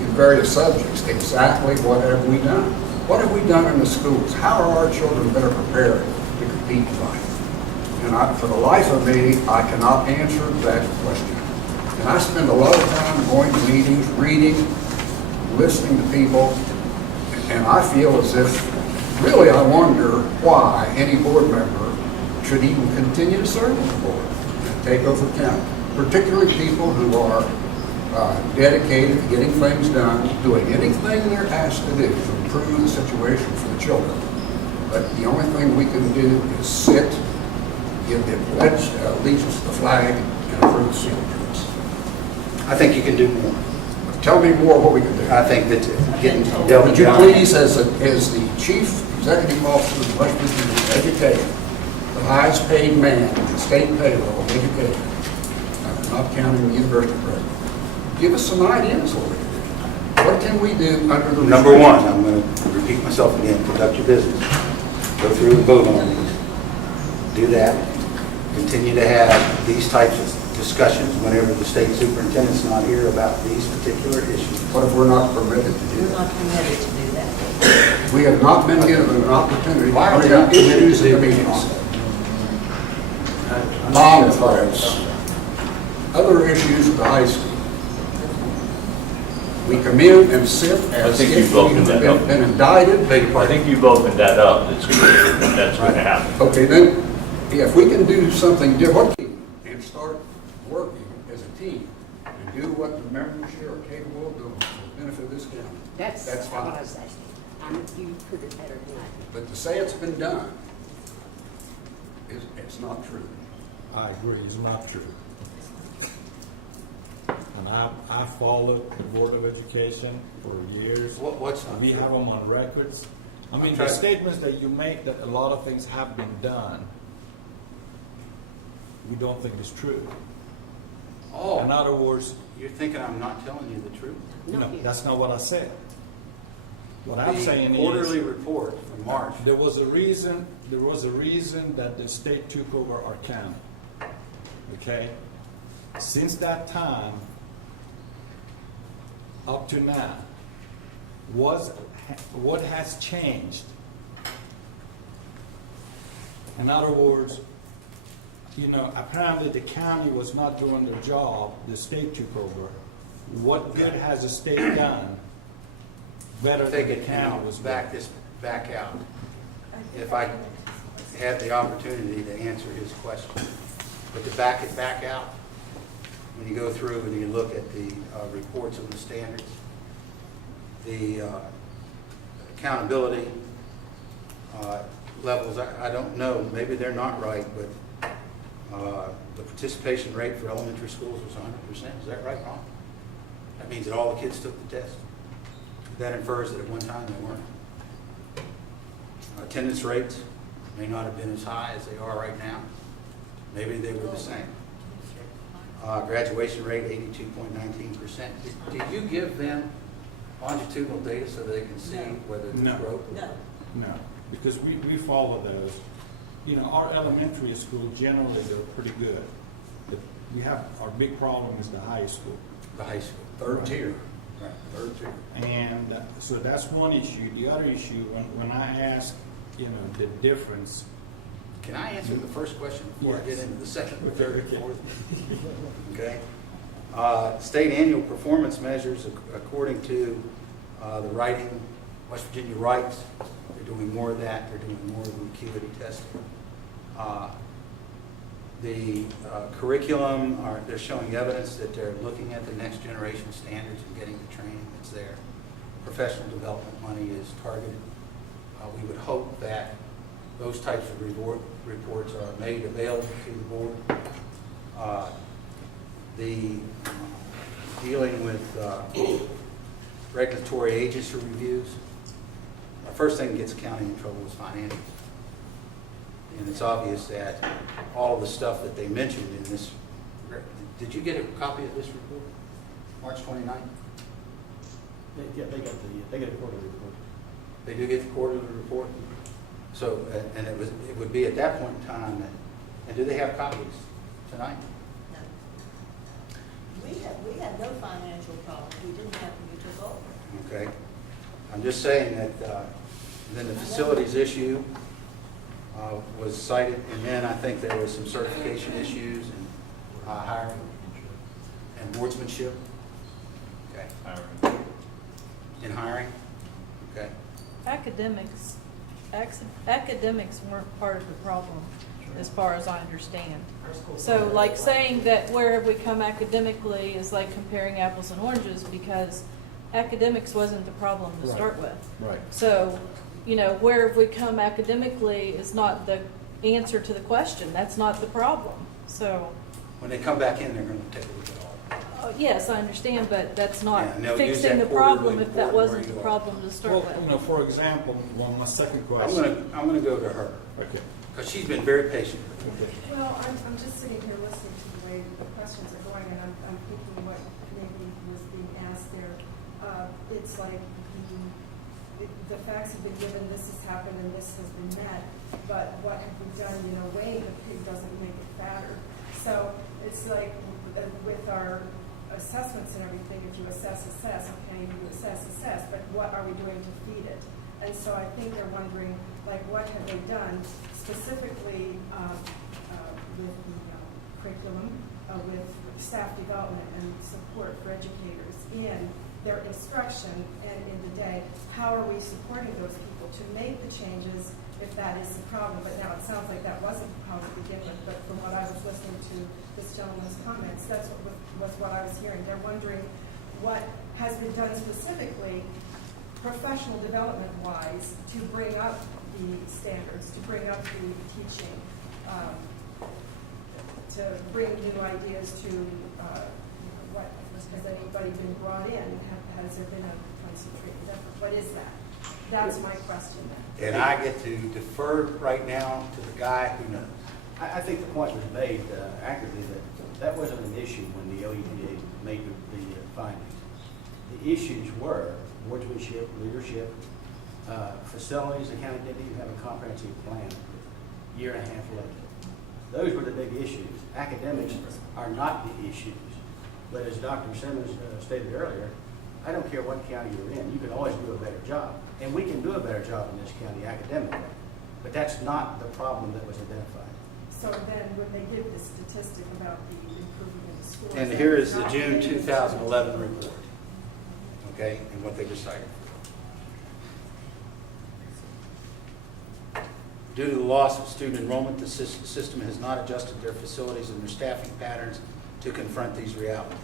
in various subjects. Exactly what have we done? What have we done in the schools? How are our children better prepared to compete in life? And for the life of me, I cannot answer that question. And I spend a lot of time going to meetings, reading, listening to people, and I feel as if, really, I wonder why any board member should even continue to serve on the board and take over county, particularly people who are dedicated to getting things done, doing anything they're asked to do to improve the situation for the children. But the only thing we can do is sit, give the pledge allegiance to the flag, and approve the seal trees. I think you can do more. Tell me more what we can do. I think that getting Would delving you down. please, as the chief executive officer of West Virginia Education, the highest paid man in the state payroll of education, not counting the university program, give us some ideas what we can do. What can we do under the Number one, restrictions? I'm going to repeat myself again, conduct your business. Go through and vote on these. Do that. Continue to have these types of discussions whenever the state superintendent's not here about these particular issues. What if we're not permitted to do We're that? not committed to do that. We have not been given an opportunity to Why are we bring not up issues in the committed to meetings. I'm Bomb not sure. threats, other issues at the high school. We come in and sit as think if you've we opened have that up. been indicted. I think you've opened that up. It's clear that that's going to happen. Okay, then, if we can do something different and start working as a team and do what the members here are capable of doing for the benefit of this county, That's That's fine. what I was asking. You put it better than I did. but to say it's been done, it's not true. I agree, it's not true. And I followed the Board of Education for years. What's not We true? have them on records. I mean, the trying- statements that you make that a lot of things have been done, we don't think is true. Oh. In other words, You're thinking I'm not telling you the truth? no, that's not what I said. What I'm saying The quarterly is, report from March. there was a reason that the state took over our county. Okay? Since that time, up to now, what has changed? In other words, apparently the county was not doing their job, the state took over. What good has the state done better Take than it the county was back out. If I had the opportunity to answer his question. But to back it back out, when you go through and you look at the reports of the standards, the accountability levels, I don't know, maybe they're not right, but the participation rate for elementary schools was 100%. Is that right, Ron? That means that all the kids took the test. That infers that at one time they weren't. Attendance rates may not have been as high as they are right now. Maybe they were the same. Graduation rate, 82.19%. Did you give them longitudinal data so they can see whether it's No. growth? No, because we follow those. Our elementary school, generally, they're pretty good. We have, our big problem is the high school. The high school. Third tier. Right, third tier. And so that's one issue. The other issue, when I ask, the difference. Can I answer the first question before I get into the second, or Okay, third, okay. or fourth? Okay. State annual performance measures, according to the writing, West Virginia Writes, they're doing more of that. They're doing more of the acuity testing. The curriculum, they're showing evidence that they're looking at the next generation standards and getting the training that's there. Professional development money is targeted. We would hope that those types of reports are made available to the board. Dealing with regulatory agency reviews, the first thing that gets the county in trouble is financial. And it's obvious that all of the stuff that they mentioned in this, did you get a copy of this report? March 29th? Yeah, they get a quarterly report. They do get the quarterly report? So, and it would be at that point in time, and do they have copies tonight? No. We had no financial problems. We didn't have when you took over. Okay. I'm just saying that then the facilities issue was cited, and then I think there was some certification issues and hiring and boardsmanship. Okay. In hiring? Okay. Academics weren't part of the problem, as far as I understand. So like saying that where have we come academically is like comparing apples and oranges, because academics wasn't the problem to start with. Right. So, where have we come academically is not the answer to the question. That's not the problem. So, When they come back in, they're going to take a look at all. yes, I understand, but that's Yeah, not and they'll use fixing that the problem quarterly if that report where wasn't you the are. problem to start with. Well, for example, my second question. I'm going to go to her, Okay. because she's been very patient. Well, I'm just sitting here listening to the way the questions are going, and I'm thinking what maybe was being asked there. It's like the facts have been given, this has happened, and this has been met, but what have we done? Weighing the pig doesn't make it fatter. So it's like with our assessments and everything, if you assess, okay, you assess, but what are we doing to feed it? And so I think they're wondering, like, what have they done specifically with the curriculum, with staff development and support for educators in their instruction and in the day? How are we supporting those people to make the changes if that is the problem? But now it sounds like that wasn't the problem to begin with, but from what I was listening to this gentleman's comments, that's what I was hearing. They're wondering what has been done specifically professional development-wise to bring up the standards, to bring up the teaching, to bring new ideas to what has anybody been brought in? Has there been a concentrated effort? What is that? That's my question. And I get to defer right now to the guy who knows. I think the point was made accurately that that wasn't an issue when the OEPA made the findings. The issues were boardsmanship, leadership, facilities. The county didn't even have a comprehensive plan a year and a half later. Those were the big issues. Academics are not the issues. But as Dr. Simmons stated earlier, I don't care what county you're in, you can always do a better job. And we can do a better job in this county academically. But that's not the problem that was identified. So then when they give the statistic about the improvement in the schools. And here is the June 2011 report, okay, and what they decided. Due to the loss of student enrollment, the system has not adjusted their facilities and their staffing patterns to confront these realities.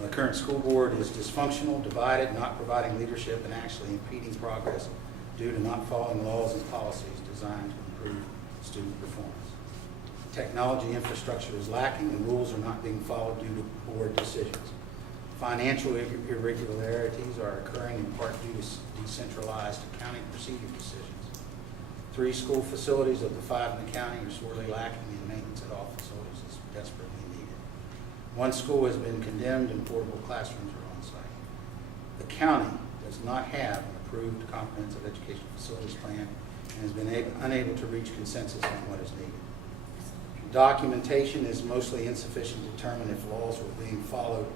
The current school board is dysfunctional, divided, not providing leadership, and actually impeding progress due to not following laws and policies designed to improve student performance. Technology infrastructure is lacking and rules are not being followed due to board decisions. Financial irregularities are occurring in part due to decentralized accounting procedure decisions. 3 school facilities of the 5 in the county are sorely lacking and maintenance at all facilities is desperately needed. 1 school has been condemned and portable classrooms are on site. The county does not have an approved comprehensive education facilities plan and has been unable to reach consensus on what is needed. Documentation is mostly insufficient to determine if laws were being followed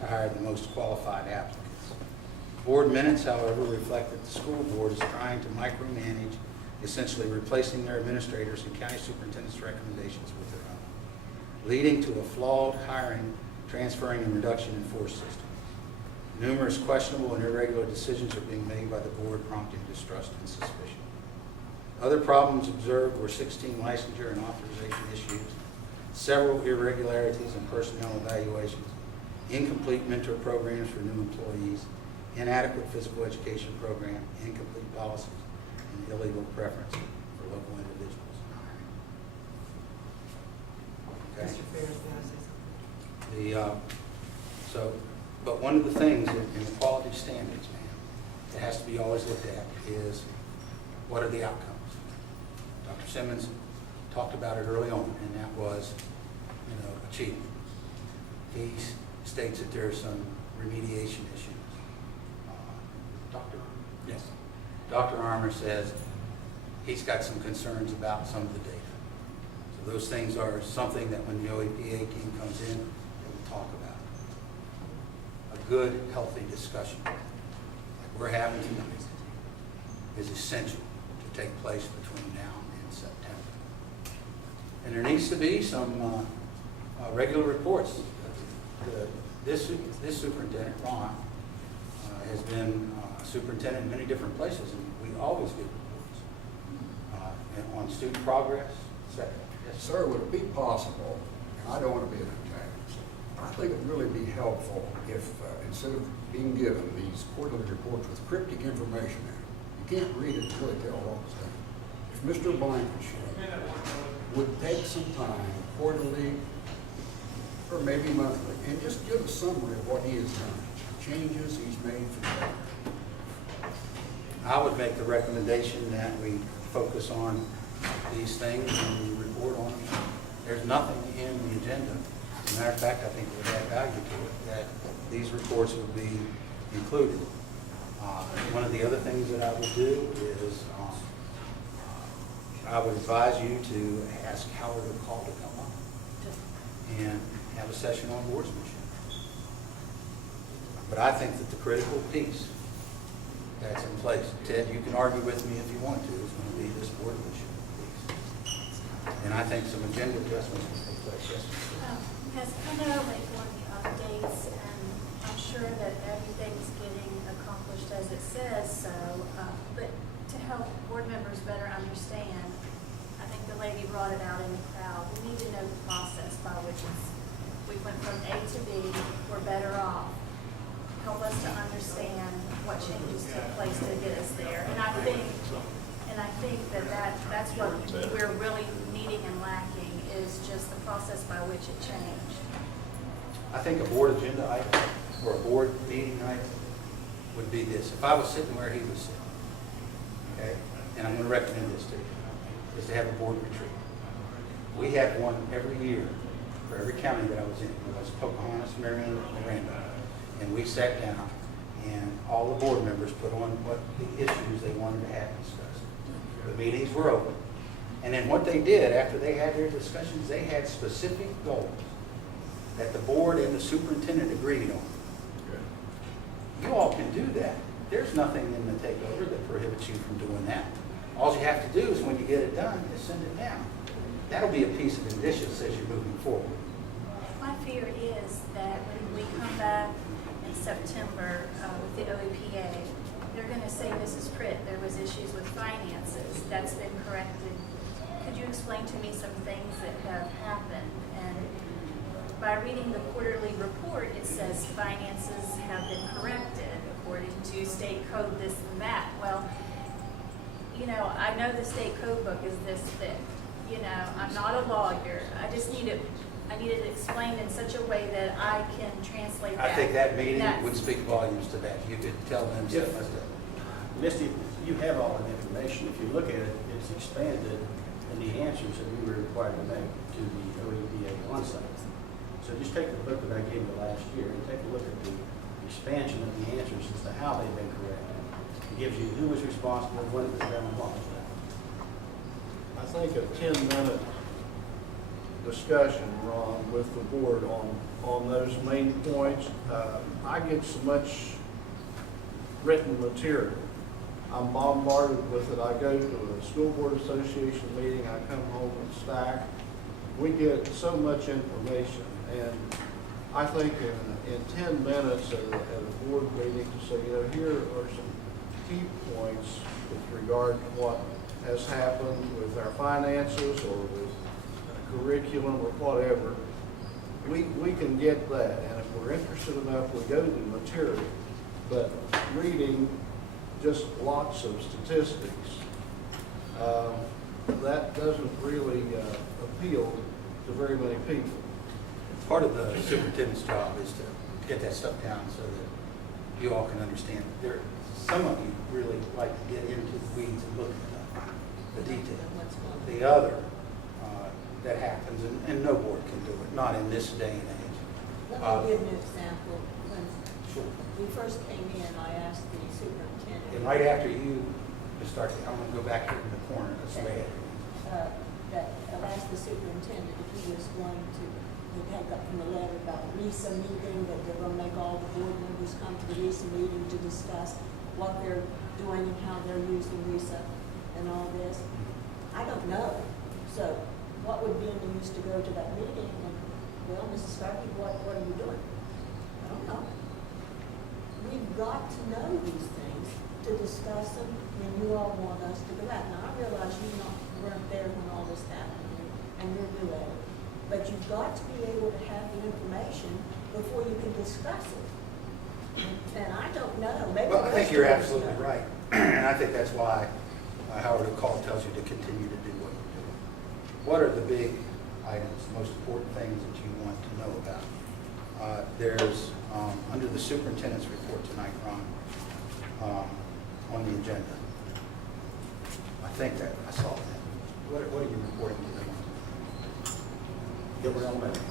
to hire the most qualified applicants. Board minutes, however, reflect that the school board is trying to micromanage, essentially replacing their administrators and county superintendent's recommendations with their own, leading to a flawed hiring, transferring, and reduction in force system. Numerous questionable and irregular decisions are being made by the board, prompting distrust and suspicion. Other problems observed were 16 licensure and authorization issues, several irregularities in personnel evaluations, incomplete mentor programs for new employees, inadequate physical education program, incomplete policies, and illegal preference for local individuals. Okay. Mr. Ferris, may I say something? But one of the things in the quality standards, man, that has to be always looked at is what are the outcomes? Dr. Simmons talked about it early on, and that was, achievement. He states that there are some remediation issues. Dr. Armour says he's got some concerns about some of the data. So those things are something that when the OEPA team comes in, they will talk about. A good, healthy discussion like we're having tonight is essential to take place between now and September. And there needs to be some regular reports. This superintendent, Ron, has been superintendent in many different places, and we always get reports on student progress, etc. Yes, Sir, would it be possible, and I don't want to be an antagonist, I think it would really be helpful if instead of being given these quarterly reports with cryptic information in it, you can't read it to really tell what was done. If Mr. Blankenship would take some time quarterly or maybe monthly and just give a summary of what he has done, changes he's made for the better. I would make the recommendation that we focus on these things and we report on them. There's nothing in the agenda. As a matter of fact, I think it would add value to it that these reports would be included. One of the other things that I would do is I would advise you to ask Howard O'Call to come up and have a session on boardsmanship. But I think that the critical piece that's in place, Ted, you can argue with me if you want to, is going to be this boardsmanship piece. And I think some agenda adjustments will take place. Yes. Yes, I know like one of the updates, and I'm sure that everything's getting accomplished as it says so, but to help board members better understand, I think the lady brought it out in the crowd, we need to know the process by which we went from A to B, we're better off. Help us to understand what changes took place to get us there. And I think that's what we're really needing and lacking is just the process by which it changed. I think a board agenda item or a board meeting item would be this. If I was sitting where he was sitting, okay, and I'm going to recommend this to you, is to have a board retreat. We have one every year for every county that I was in. It was Pocahontas, Marion, and Randolph. And we sat down, and all the board members put on what the issues they wanted to have discussed. The meetings were open. And then what they did after they had their discussions, they had specific goals that the board and the superintendent agreed on. You all can do that. There's nothing in the takeover that prohibits you from doing that. All you have to do is when you get it done, is send it down. That'll be a piece of indicia as you're moving forward. My fear is that when we come back in September with the OEPA, they're going to say, Mrs. Pritt, there was issues with finances. That's been corrected. Could you explain to me some things that have happened? And by reading the quarterly report, it says finances have been corrected according to state code, this and that. Well, you know, I know the state code book is this thick. You know, I'm not a lawyer. I just need it explained in such a way that I can translate that. I think that meeting would speak volumes to that. You could tell them step by step. Misty, you have all that information. If you look at it, it's expanded in the answers that we were required to make to the OEPA on-site. So just take the book that I gave you last year and take a look at the expansion of the answers as to how they've been corrected. It gives you who was responsible, when it was done, and what was done. I think a 10-minute discussion, Ron, with the board on those main points. I get so much written material. I'm bombarded with it. I go to a school board association meeting, I come home and stack. We get so much information, and I think in 10 minutes at a board meeting to say, you know, here are some key points with regard to what has happened with our finances or with curriculum or whatever, we can get that. And if we're interested enough, we go to the material. But reading just lots of statistics, that doesn't really appeal to very many people. Part of the superintendent's job is to get that stuff down so that you all can understand. Some of you really like to get into the weeds and look at the detail. The other that happens, and no board can do it, not in this day and age. Let me give you an example. When Sure. we first came in, I asked the superintendent. And right after you start, I'm going to go back here in the corner. That's the way it is. That I asked the superintendent if he was going to, he had got from the letter about a RESA meeting, that they're going to make all the board members come to the RESA meeting to discuss what they're doing and how they're using RESA and all this. I don't know. So what would be in the use to go to that meeting? And, well, Mrs. Starkey, what are you doing? I don't know. We've got to know these things to discuss them when you all want us to go out. Now, I realize you weren't there when all this happened, and you're new at it. But you've got to be able to have the information before you can discuss it. And I don't know. Maybe Well, I think you're absolutely right. And I think that's why Howard Call tells you to continue to do what you're doing. What are the big items, most important things that you want to know about? There's, under the superintendent's report tonight, Ron, on the agenda. I think that, I saw that. What are you reporting to them? Gilmer Elementary.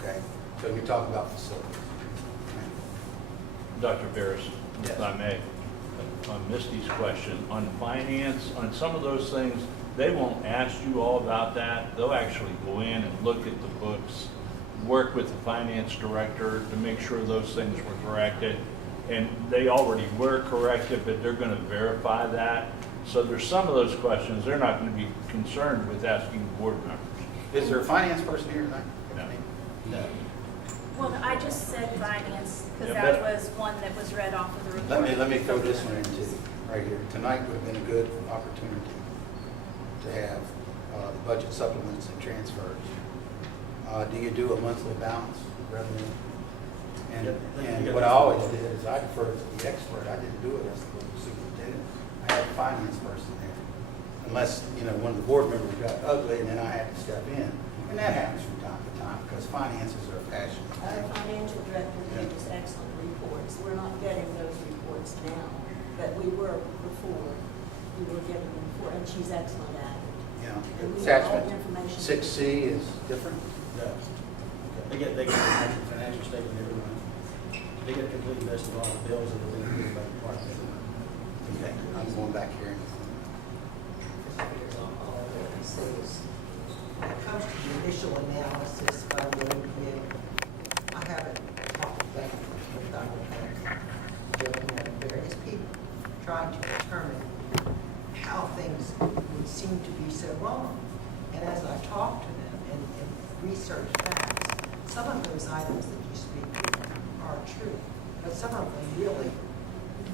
Okay, so you're talking about facilities. Dr. Barris, Yes. if I may, on Misty's question, on finance, on some of those things, they won't ask you all about that. They'll actually go in and look at the books, work with the finance director to make sure those things were corrected. And they already were corrected, but they're going to verify that. So there's some of those questions they're not going to be concerned with asking board members. Is there a finance person here tonight? No. Well, I just said finance because Yeah, that but- was one that was read off of the report. Let me throw this one in too, right here. Tonight would have been a good opportunity to have the budget supplements and transfers. Do you do a monthly balance revenue? And what I always did is I deferred to the expert. I didn't do it as the superintendent. I had a finance person there. Unless, one of the board members got ugly and then I had to step in. And that happens from time to time because finances are a passionate Our thing. financial director gave us excellent reports. We're not getting those reports now, but we were before. We were getting them before, and she's excellent at it. And we have all the Attachment information. 6C is different. No. They get the financial statement every month. They get a complete list of all the bills that have been approved by the department every month. Okay, I'm going back here. When it comes to the initial analysis by the OPM, I haven't talked about with Dr. Pence, looking at various people, trying to determine how things would seem to be so wrong. And as I talk to them and research facts, some of those items that you speak of are true, but some of them really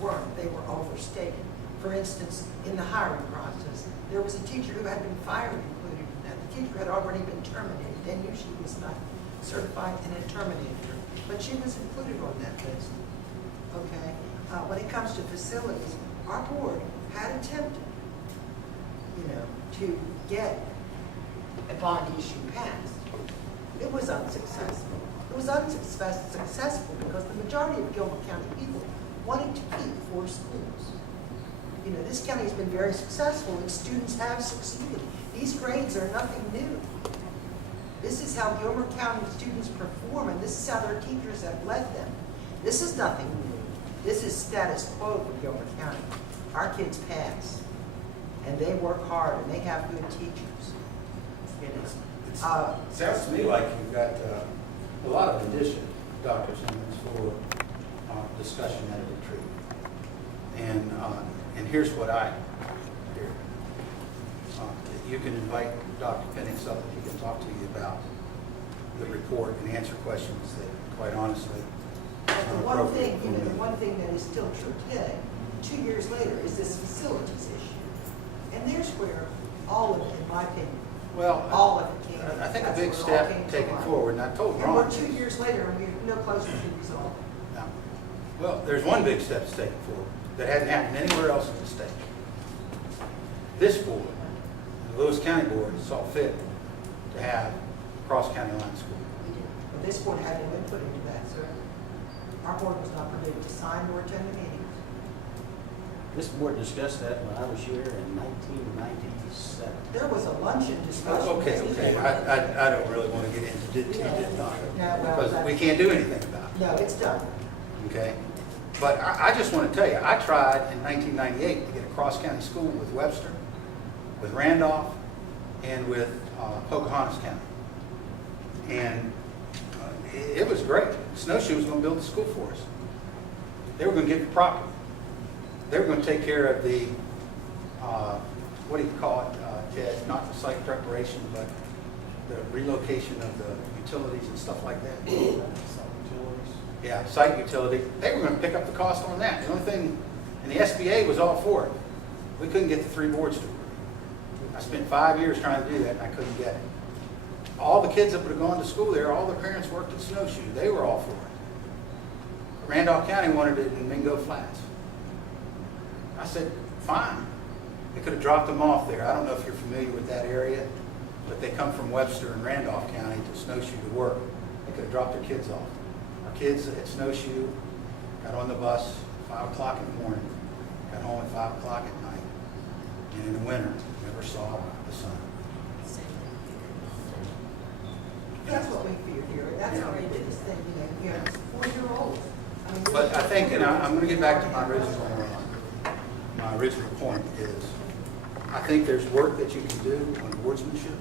weren't. They were overstated. For instance, in the hiring process, there was a teacher who had been fired included in that. The teacher had already been terminated. They knew she was not certified and had terminated her, but she was included on that list. Okay? When it comes to facilities, our board had attempted, to get a bond issue passed. It was unsuccessful. It was unsuccessful because the majority of Gilmer County people wanted to keep 4 schools. This county has been very successful and students have succeeded. These grades are nothing new. This is how Gilmer County students perform, and this is how their teachers have led them. This is nothing new. This is status quo for Gilmer County. Our kids pass, and they work hard, and they have good teachers. Sounds to me like you've got a lot of addition, Dr. Simmons, for discussion at a retreat. And here's what I hear. You can invite Dr. Penix up and he can talk to you about the report and answer questions that, quite honestly, But the one thing that is still true today, 2 years later, is this facilities issue. And there's where all of it, in my opinion, all of it came. I think a That's big where it all step came to taken light. forward, and I told And Ron. we're 2 years later, and we're no closer to resolve. No. Well, there's one big step that's taken forward that hadn't happened anywhere else in the state. This board, the Lewis County Board, saw fit to have cross-county line school. But this board had no input into that, sir. Our board was not permitted to sign or attend the meetings. This board discussed that when I was here in 1997. There was a luncheon discussion. Okay. I don't really want to get into did not, No, well, because we can't do anything about it. No, it's done. Okay? But I just want to tell you, I tried in 1998 to get a cross-county school with Webster, with Randolph, and with Pocahontas County. And it was great. Snowshoe was going to build the school for us. They were going to give the property. They were going to take care of the, what do you call it, Ted? Not the site preparation, but the relocation of the utilities and stuff like that. Yeah, site utility. They were going to pick up the cost on that. The only thing, and the SBA was all for it. We couldn't get the 3 boards to agree. I spent 5 years trying to do that, and I couldn't get it. All the kids that would have gone to school there, all their parents worked at Snowshoe. They were all for it. Randolph County wanted it in Mingo Flats. I said, fine. They could have dropped them off there. I don't know if you're familiar with that area, but they come from Webster and Randolph County to Snowshoe to work. They could have dropped their kids off. Our kids at Snowshoe got on the bus 5 o'clock in the morning, got home at 5 o'clock at night, and in the winter, never saw the sun. That's what we fear here. That's our biggest thing, you have 4-year-olds. But I think, and I'm going to get back to my original point is, I think there's work that you can do on boardsmanship.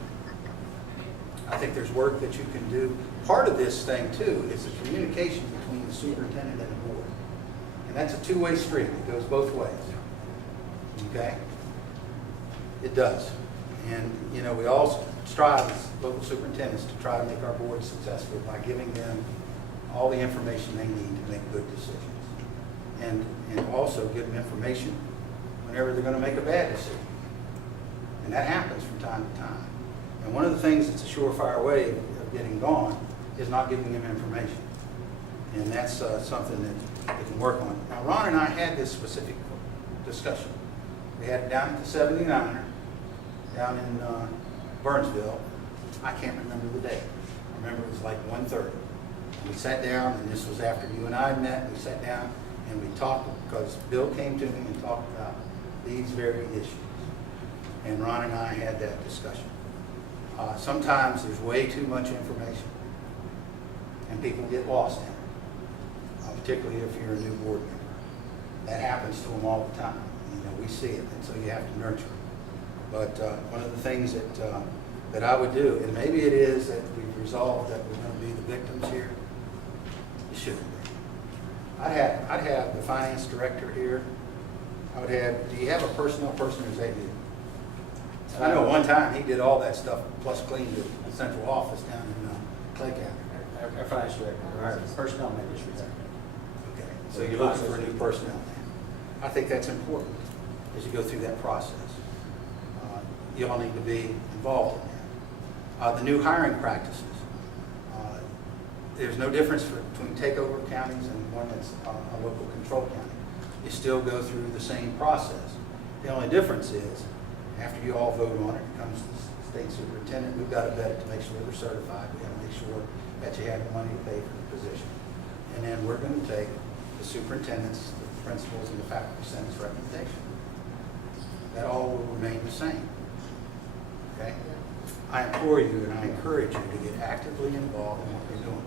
I think there's work that you can do. Part of this thing too is the communication between the superintendent and the board. And that's a 2-way street. It goes both ways. Okay? It does. And, we all strive as local superintendents to try to make our board successful by giving them all the information they need to make good decisions. And also give them information whenever they're going to make a bad decision. And that happens from time to time. And one of the things that's a surefire way of getting gone is not giving them information. And that's something that they can work on. Now, Ron and I had this specific discussion. We had it down at the 79er, down in Burnsville. I can't remember the date. I remember it was like 1:30. We sat down, and this was after you and I met. We sat down and we talked because Bill came to me and talked about these very issues. And Ron and I had that discussion. Sometimes there's way too much information. people get lost in it, particularly if you're a new board member. That happens to them all the time. You know, we see it, and so you have to nurture it. But one of the things that I would do, and maybe it is that we've resolved that we're going to be the victims here. It shouldn't be. I'd have the finance director here. I would have. Do you have a personnel person, or is that you? I know one time he did all that stuff, plus cleaned the central office down in Clay County. Our finance director, our personnel manager is retired. Okay, so you're looking for a new personnel man. I think that's important as you go through that process. You all need to be involved in that. The new hiring practices. There's no difference between takeover counties and one that's a local control county. You still go through the same process. The only difference is, after you all vote on it, it comes to the state superintendent. We've got to vet it to make sure they're certified. We've got to make sure that you have the money to pay for the position. And then we're going to take the superintendent's, the principals, and the faculty senate's recommendation. That all will remain the same. Okay? I implore you and I encourage you to get actively involved in what you're doing.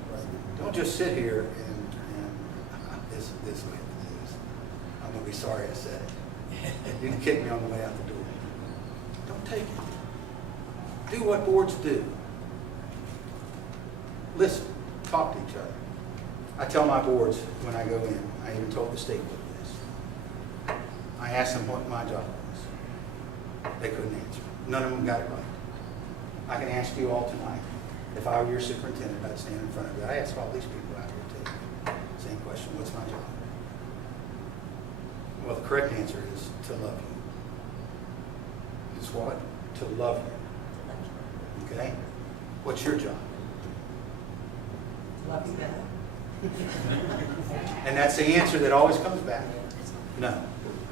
Don't just sit here and this way. I'm going to be sorry I said it. You can kick me on the way out the door. Don't take it. Do what boards do. Listen. Talk to each other. I tell my boards when I go in, I even told the state board this. I asked them what my job was. They couldn't answer. None of them got it right. I can ask you all tonight. If I were your superintendent, I'd stand in front of you. I ask all these people out here too. Same question, what's my job? Well, the correct answer is to love you. It's what? To love you. Okay? What's your job? Love you better. And that's the answer that always comes back. No.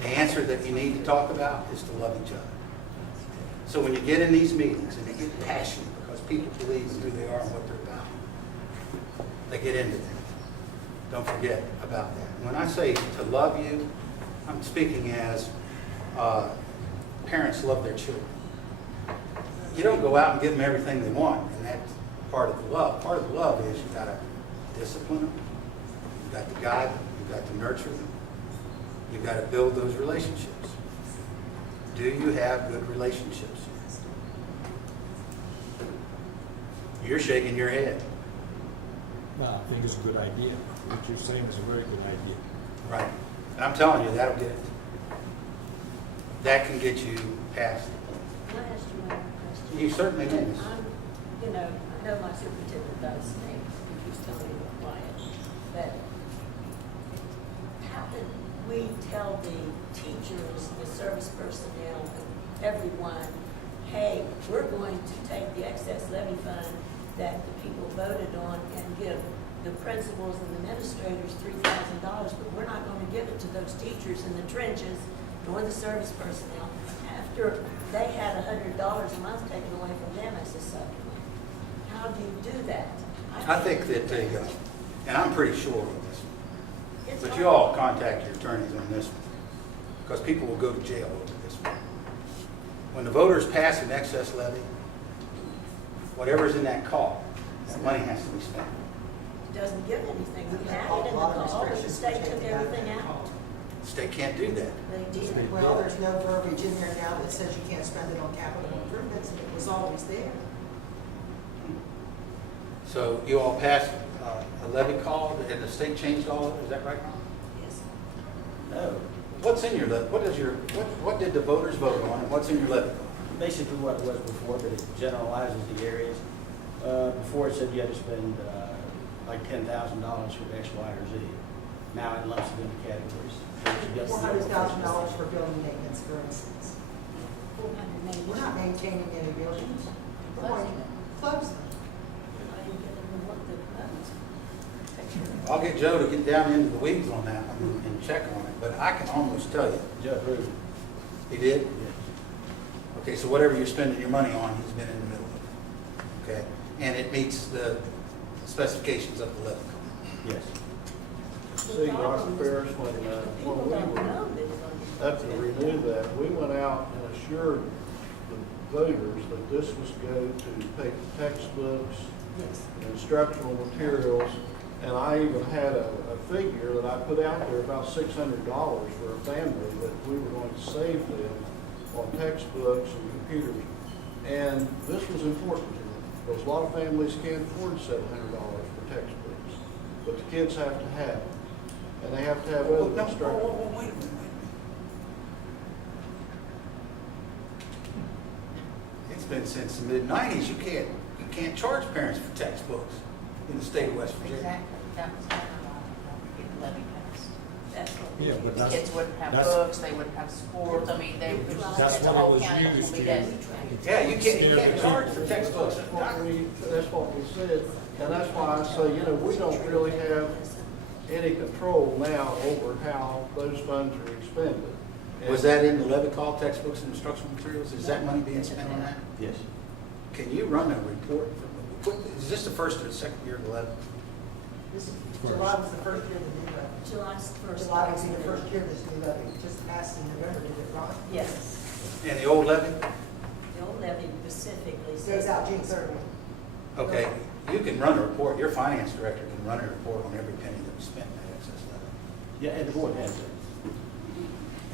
The answer that you need to talk about is to love each other. So when you get in these meetings and they get passionate because people believe in who they are and what they're about, they get into that. Don't forget about that. When I say to love you, I'm speaking as parents love their children. You don't go out and give them everything they want, and that's part of the love. Part of the love is you've got to discipline them, you've got to guide them, you've got to nurture them, you've got to build those relationships. Do you have good relationships? You're shaking your head. Well, I think it's a good idea. What you're saying is a very good idea. Right. And I'm telling you, that'll get it. That can get you past. Can I ask you one question? You certainly can. You know, I know my superintendent does things, and he's telling me quiet, but how can we tell the teachers, the service personnel, everyone, hey, we're going to take the excess levy fund that the people voted on and give the principals and administrators $3,000, but we're not going to give it to those teachers in the trenches nor the service personnel after they had $100 a month taken away from them as a supplement. How do you do that? I think that they, and I'm pretty sure on this one, It's but hard. you all contact your attorneys on this one, because people will go to jail over this one. When the voters pass an excess levy, whatever's in that call, that money has to be spent. Doesn't give anything. We had it in the call, but the state took everything out. The state can't do that. They did. Well, there's no verbiage in there now that says you can't spend it on capital improvements, and it was always there. So you all passed a levy call, and the state changed all of it, is that right? Yes. No. What's in your levy? What did the voters vote on, and what's in your levy? Basically what it was before, but it generalizes the areas. Before it said you had to spend like $10,000 for X, Y, or Z. Now it lumps it into categories. $400,000 for building maintenance, for instance. We're not maintaining any buildings. We're going to close them. I'll get Joe to get down into the weeds on that and check on it, but I can almost tell you. Judge Ruben. He did? Yes. Okay, so whatever you're spending your money on, he's been in the middle of it. Okay? And it meets the specifications of the levy. Yes. See, Dr. Ferris, when we had to renew that, we went out and assured the voters that this was go to pay textbooks, Yes. instructional materials, And I even had a figure that I put out there, about $600 for a family, that we were going to save them on textbooks and computers. And this was important to them, because a lot of families can't afford $700 for textbooks. But the kids have to have them, and they have to have other instructors. Wait a minute. It's been since the mid-90s, you can't charge parents for textbooks in the state of West Virginia. Exactly, that was never in levy passed. That's what Yeah, but the that's- kids wouldn't have that's- books, they wouldn't have sports, I mean, they, That's the what it whole was county will used be to. dead. Yeah, you can't charge for textbooks. That's what we said, and that's why I say, we don't really have any control now over how those funds are expended. Was that in the levy call, textbooks and instructional materials? Is that money being spent on that? Yes. Can you run a report? Is this the first or the second year of the levy? This is, July was the first year of the new levy. July's the first. July was the first year of this new levy, just passed in November, did it right? Yes. And the old levy? The old levy specifically Goes out June 30th. Okay, you can run a report, your finance director can run a report on every penny that was spent in that excess levy. Yeah, and the board has it.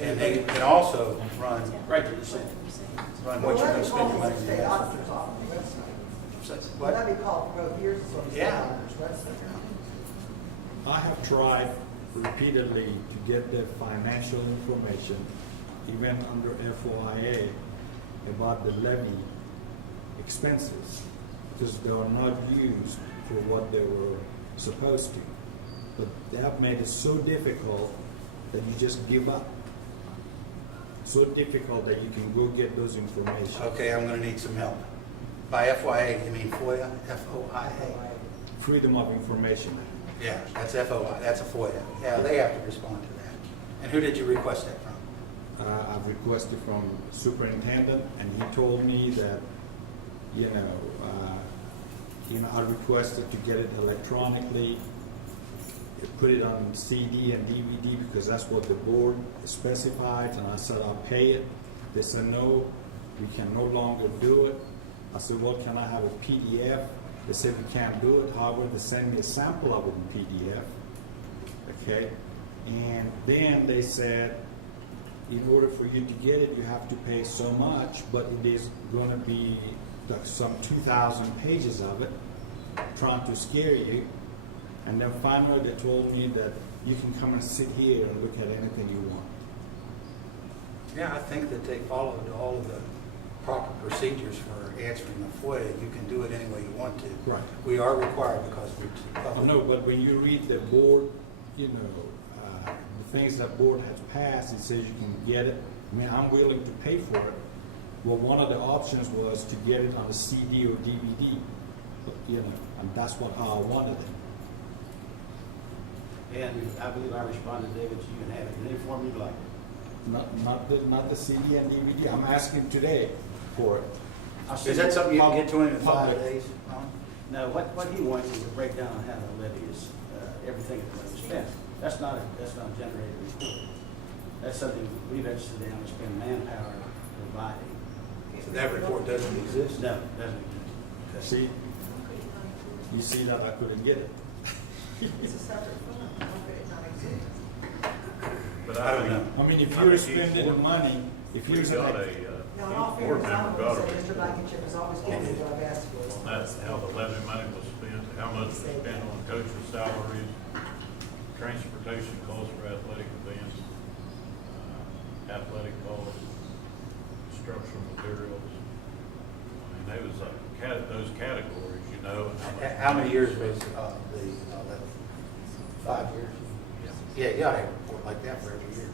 And they can also run Right to the cent. what you're going to spend your money State on. auditor's office on the website. So, The levy called for both years, so the state Yeah. auditor's website. I have tried repeatedly to get the financial information, even under FOIA, about the levy expenses, because they are not used for what they were supposed to. But they have made it so difficult that you just give up. So difficult that you can go get those information. okay, I'm going to need some help. By FYA, you mean FOIA? F-O-I-A? Freedom of Information Act. Yeah, that's FOI, that's a FOIA. Yeah, they have to respond to that. And who did you request that from? I've requested from superintendent, and he told me that, I requested to get it electronically, put it on CD and DVD because that's what the board specified, and I said I'll pay it. They said no, we can no longer do it. I said, well, can I have a PDF? They said we can't do it. However, they sent me a sample of it in PDF. Okay, and then they said, in order for you to get it, you have to pay so much, but it is going to be like some 2,000 pages of it, trying to scare you. And then finally they told me that you can come and sit here and look at anything you want. Yeah, I think that they followed all of the proper procedures for answering a FOIA. You can do it any way you want to. Right. We are required because we're I public. know, but when you read the board, the things that board has passed, it says you can get it. I mean, I'm willing to pay for it. Well, one of the options was to get it on a CD or DVD, but, and that's how I wanted it. And I believe I responded, David, you can have it in any form you'd like. Not the CD and DVD. I'm asking today for it. Is that something you can get to him in 5 days? No, what he wants is a breakdown on how the levy is, everything that the levy spent. That's not a generated report. That's something we've had to sit down and spend manpower providing. So that report doesn't exist? No, it doesn't exist. See, you see that I couldn't get it. It's a separate fund, how could it not exist? But I don't know. I mean, if I you're think each spending the board- money, if you're We got saying, Now, in all each board fairness, I'm member going got to a say Mr. report. Blankenship has always given me what I've asked for. That's how the levy money was spent, how much was spent on coaches' salaries, transportation costs for athletic events, athletic costs, instructional materials. I mean, they was like those categories, and How many years was the levy? 5 years? Yeah, you ought to have a report like that for every year.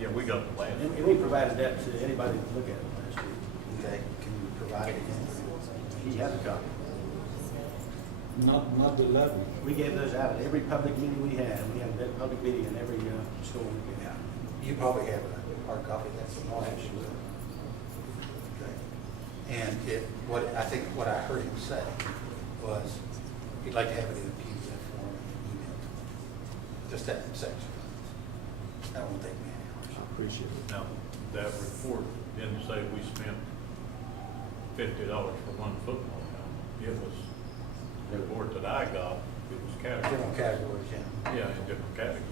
Yeah, we got the last. And we provided that to anybody to look at it last year. Okay, can you provide it again? He has a copy. not the levy. We gave those out at every public meeting we had. We had a public meeting in every school we gave out. You probably have a hard copy, that's a large. Okay. And I think what I heard him say was, he'd like to have it in a PDF form and email to him. Just that section. That won't take many hours. I appreciate it. Now, that report didn't say we spent $50 for one football game. It was, the report that I got It was General categories. categories, yeah. Yeah, in different categories.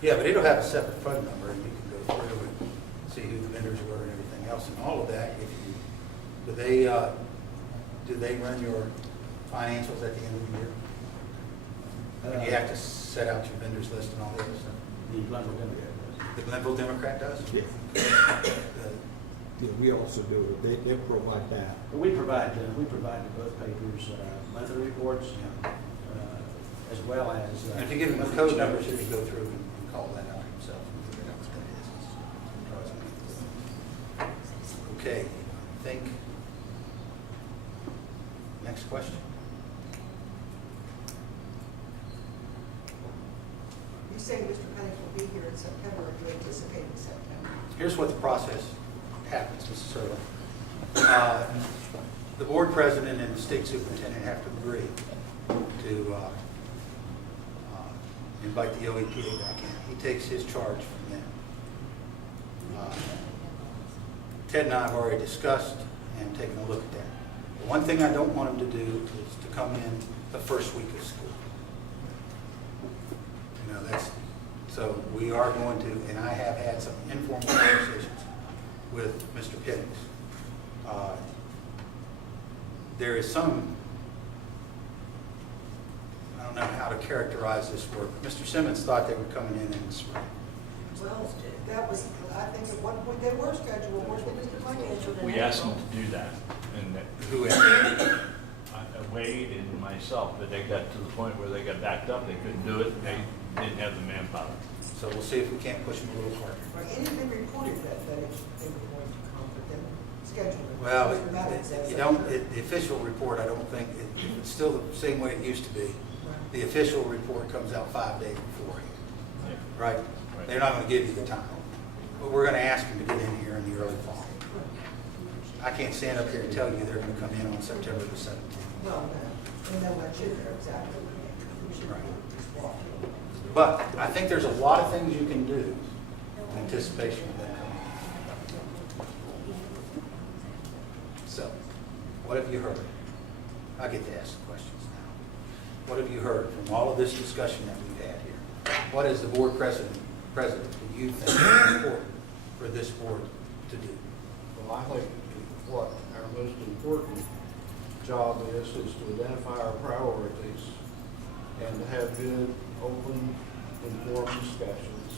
Yeah, but it'll have a separate phone number, and you can go through and see who the vendors were and everything else, and all of that. If you, do they run your financials at the end of the year? And you have to set out your vendors list and all that other stuff? The Glenville Democrat does. The Glenville Democrat does? Yeah. Yeah, we also do it. They provide that. We provide to both papers monthly reports, as well as. And if you give them the code numbers, you can go through and call that out himself and figure out what that is. Okay, I think, next question. You say Mr. Pennick will be here in September, or do you anticipate in September? Here's what the process happens, Mrs. Serla. The board president and the state superintendent have to agree to invite the OEPA back in. He takes his charge from them. Ted and I have already discussed and taken a look at that. The one thing I don't want him to do is to come in the first week of school. You know, so we are going to, and I have had some informal conversations with Mr. Pittings. There is some, I don't know how to characterize this work. Mr. Simmons thought they were coming in the spring. Well, that was, I think at one point they were scheduled, weren't they, Mr. Pennick? We asked them to do that, and Who had? Wade and myself, but they got to the point where they got backed up, they couldn't do it, they didn't have the manpower. So we'll see if we can't push them a little harder. Right, it had been reported that they were going to come, but then scheduled it. Well, Mr. Maddox says you that. don't, the official report, I don't think, it's still the same way it used to be. Right. The official report comes out 5 days beforehand, right? Right. They're not going to give you the time. But we're going to ask them to get in here in the early fall. I can't stand up here and tell you they're going to come in on September the 17th. Well, no, and they'll let you know exactly. We should Right. just walk in. But I think there's a lot of things you can do in anticipation of that coming. So, what have you heard? I get to ask the questions now. What have you heard from all of this discussion that we've had here? What is the board president do you think is important for this board to do? Well, I think what our most important job is to identify our priorities and to have good, open, informed discussions.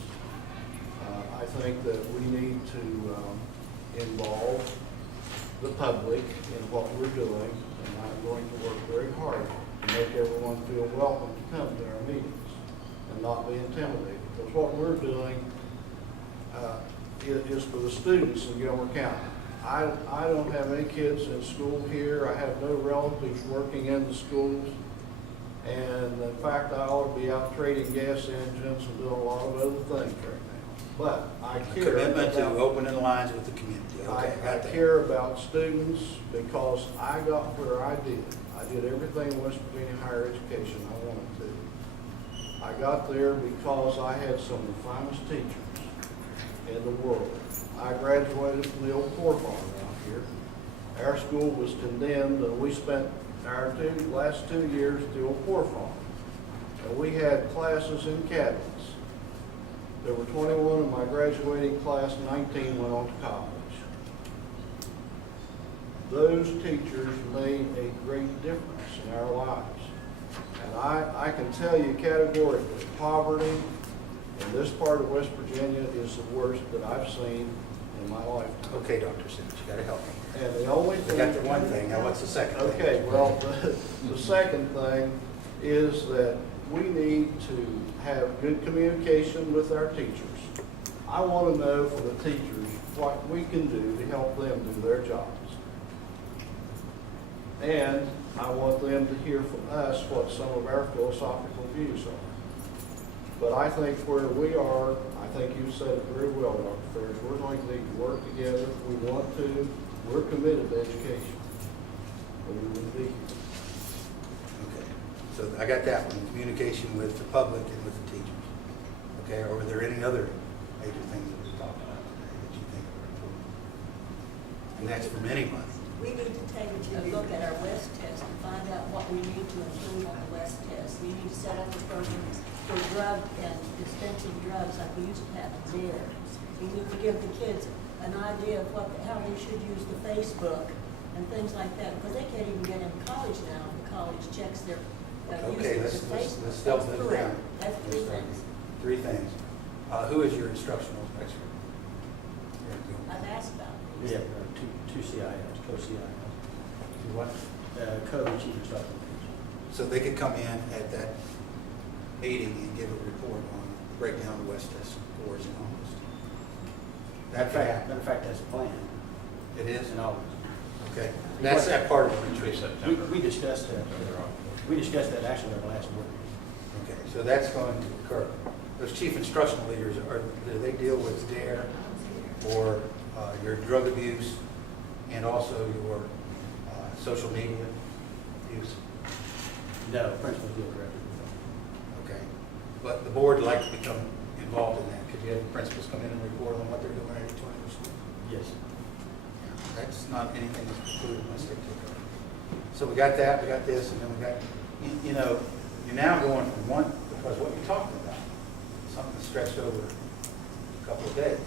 I think that we need to involve the public in what we're doing, and I'm going to work very hard to make everyone feel welcome to come to our meetings and not be intimidated. Because what we're doing is for the students in Gilmer County. I don't have any kids in school here. I have no relatives working in the schools. And in fact, I ought to be out trading gas engines and doing a lot of other things right now. But I care Commitment to about, opening lines with the community. Okay, I got that. care about students because I got where I did. I did everything in West Virginia higher education I wanted to. I got there because I had some of the finest teachers in the world. I graduated from the old poor farm around here. Our school was condemned, and we spent our last 2 years at the old poor farm. And we had classes in cabins. There were 21 in my graduating class, 19 went on to college. Those teachers made a great difference in our lives. And I can tell you categorically, poverty in this part of West Virginia is the worst that I've seen in my lifetime. Okay, Dr. Simmons, you got to help me. And the only I thing... got the one thing, now what's the second thing? Okay, well, the second thing is that we need to have good communication with our teachers. I want to know from the teachers what we can do to help them do their jobs. And I want them to hear from us what some of our philosophical views are. But I think where we are, I think you said it very well, Dr. Ferris, we're going to need to work together. We want to. We're committed to education. Or we wouldn't be here. Okay, so I got that one, communication with the public and with the teachers. Okay, or were there any other major things that we talked about today that you think are important? And that's from any month. We need to take a look at our West test and find out what we need to improve on the West test. We need to set up the programs for drug and dispensing drugs like we used to have there. We need to give the kids an idea of how they should use the Facebook and things like that, because they can't even get into college now. The college checks their Okay, usage of let's Facebook. delve That's into correct. that. That's three things. Three things. Who is your instructional expert? I've asked about We these. have two CIOs, co-CIOs, What? co-chief instructional teachers. So they could come in at that meeting and give a report on breakdown of West Test scores and all this. That fact, Matter of fact, that's planned it is? in August. Okay. That's that part of the retreat. We discussed that. We discussed that actually at our last board meeting. Okay, so that's going to occur. Those chief instructional leaders, do they deal with DARE or your drug abuse and also your social media use? No, principals deal directly with that. Okay. But the board would like to become involved in that. Could you have the principals come in and report on what they're doing at each one of their schools? Yes. That's not anything that's precluded unless they take over. So we got that, we got this, and then we got, you're now going from one, because what you're talking about, something that's stretched over a couple of days,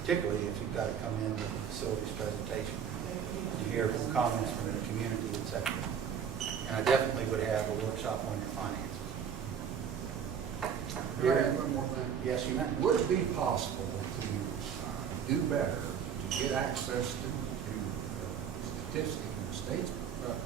particularly if you've got to come in with a facilities presentation. You hear from comments from the community, et cetera. And I definitely would have a workshop on your finances. Can I add one more thing? Yes, you may. Would it be possible to do better, to get access to statistics in the state's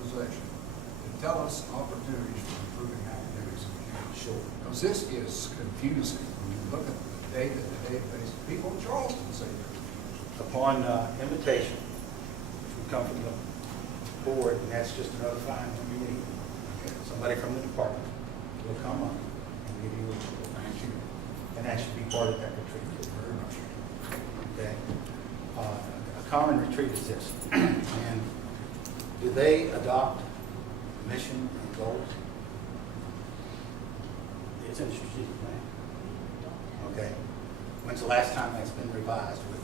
possession, to tell us opportunities for improving academics in the county? Sure. Because this is confusing when you look at the data, the database. People in Charleston say they're confused. Upon invitation, which would come from the board, and that's just to notify them when you meet. Somebody from the department will come up and give you a report. And that should be part of that retreat. Very much. Okay. A common retreat is this. And do they adopt mission and goals? It's in the strategic plan. Okay. When's the last time that's been revised with?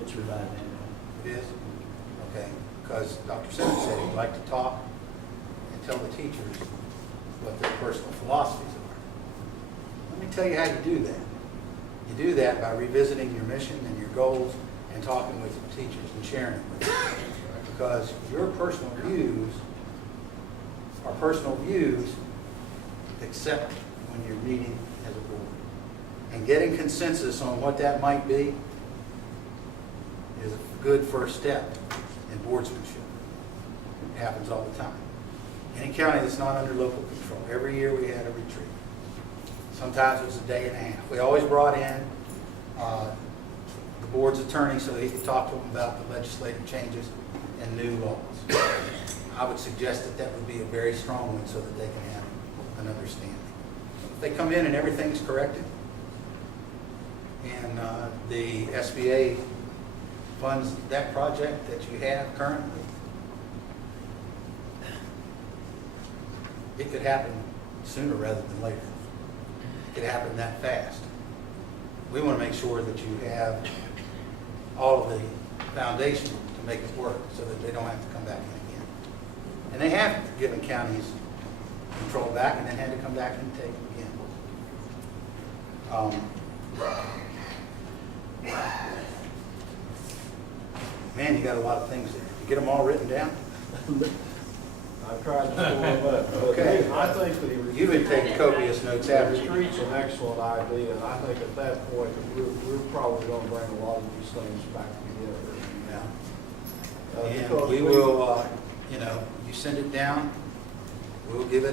It's revised annually. It is? Okay. Because Dr. Simmons said he'd like to talk and tell the teachers what their personal philosophies are. Let me tell you how you do that. You do that by revisiting your mission and your goals and talking with the teachers and sharing it with them. Because your personal views are personal views except when you're meeting as a board. And getting consensus on what that might be is a good first step in boardsmanship. It happens all the time. Any county that's not under local control, every year we had a retreat. Sometimes it was a day and a half. We always brought in the board's attorney so he could talk to them about the legislative changes and new laws. I would suggest that that would be a very strong one so that they can have an understanding. If they come in and everything's corrected and the SBA funds that project that you have currently, it could happen sooner rather than later. It could happen that fast. We want to make sure that you have all of the foundation to make it work so that they don't have to come back in again. And they have given counties control back and then had to come back and take it again. Man, you got a lot of things there. You get them all written down? I've tried to pull them up. Okay. I think the You've been taking copious notes, haven't you? retreat's an excellent idea, and I think at that point, we're probably gonna bring a lot of these things back together. Yeah. And Because we will, you send it down, we'll give,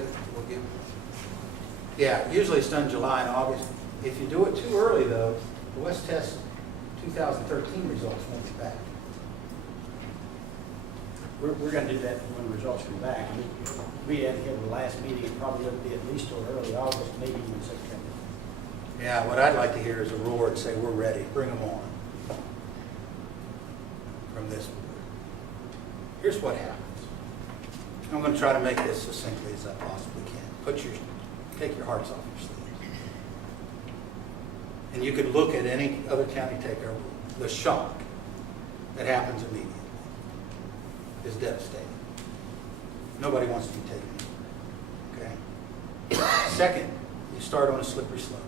yeah, usually it's done July and August. If you do it too early though, the West Test 2013 results won't be back. We're going to do that when the results come back. We had to get the last meeting, it probably would be at least till early August, maybe even September. Yeah, what I'd like to hear is a roar and say, we're ready, bring them on. From this board. Here's what happens. I'm going to try to make this succinctly as I possibly can. Take your hearts off your sleeves. And you can look at any other county takeover, the shock that happens immediately. is devastating. Nobody wants to be taken in, okay? Second, you start on a slippery slope.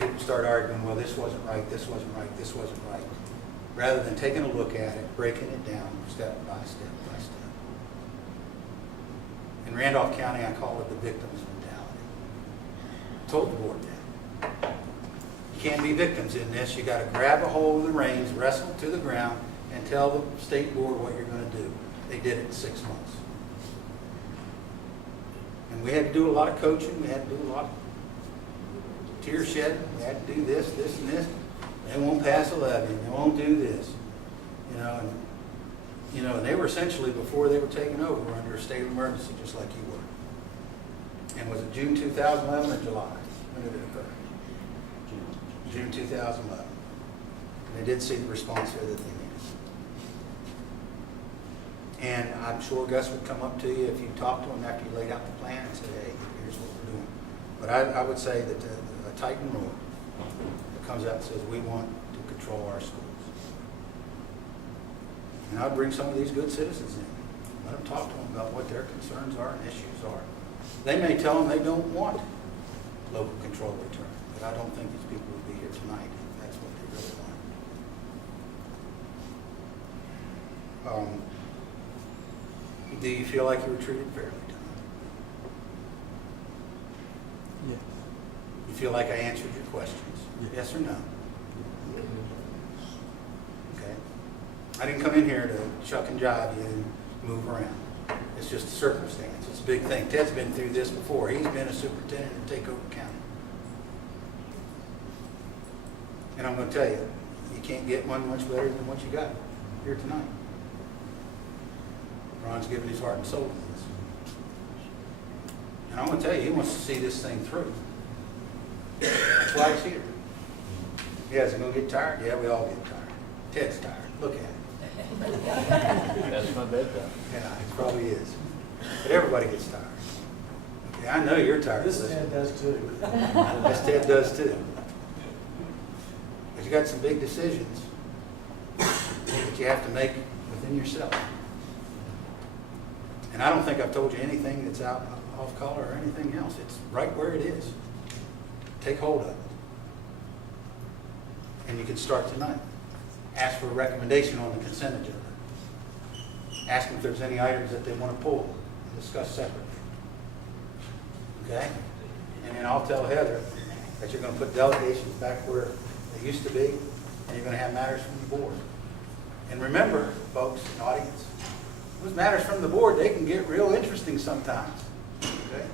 People start arguing, well, this wasn't right, this wasn't right, this wasn't right. Rather than taking a look at it, breaking it down step by step by step. In Randolph County, I call it the victim's mentality. I told the board that. You can't be victims in this. You got to grab a hold of the reins, wrestle to the ground, and tell the state board what you're going to do. They did it in 6 months. And we had to do a lot of coaching. We had to do a lot of tear shedding. We had to do this, this, and this. They won't pass a levy. They won't do this. And they were essentially, before they were taken over, under a state of emergency, just like you were. And was it June 2011 or July? When did it occur? June 2011. And they did see the response here that they needed. And I'm sure Gus would come up to you if you talked to him after you laid out the plan and said, hey, here's what we're doing. But I would say that a Titan rule that comes out and says we want to control our schools. And I'd bring some of these good citizens in. Let them talk to them about what their concerns are and issues are. They may tell them they don't want local control return, but I don't think these people would be here tonight if that's what they really want. Do you feel like you were treated fairly tonight? Yes. You feel like I answered your questions? Yes or no? Okay. I didn't come in here to chuck and jive you and move around. It's just a circumstance. It's a big thing. Ted's been through this before. He's been a superintendent in Takeover County. And I'm going to tell you, you can't get one much better than what you got here tonight. Ron's given his heart and soul to this. And I'm going to tell you, he wants to see this thing through. That's why he's here. Yeah, is he going to get tired? Yeah, we all get tired. Ted's tired. Look at him. That's my bedtime. Yeah, it probably is. But everybody gets tired. Okay, I know you're tired. This Ted does too. This Ted does too. But you got some big decisions that you have to make within yourself. And I don't think I've told you anything that's out off color or anything else. It's right where it is. Take hold of it. And you can start tonight. Ask for a recommendation on the consent agenda. Ask them if there's any items that they want to pull and discuss separately. Okay? And then I'll tell Heather that you're going to put delegations back where they used to be, and you're going to have matters from the board. And remember, folks, and audience, those matters from the board, they can get real interesting sometimes. Okay?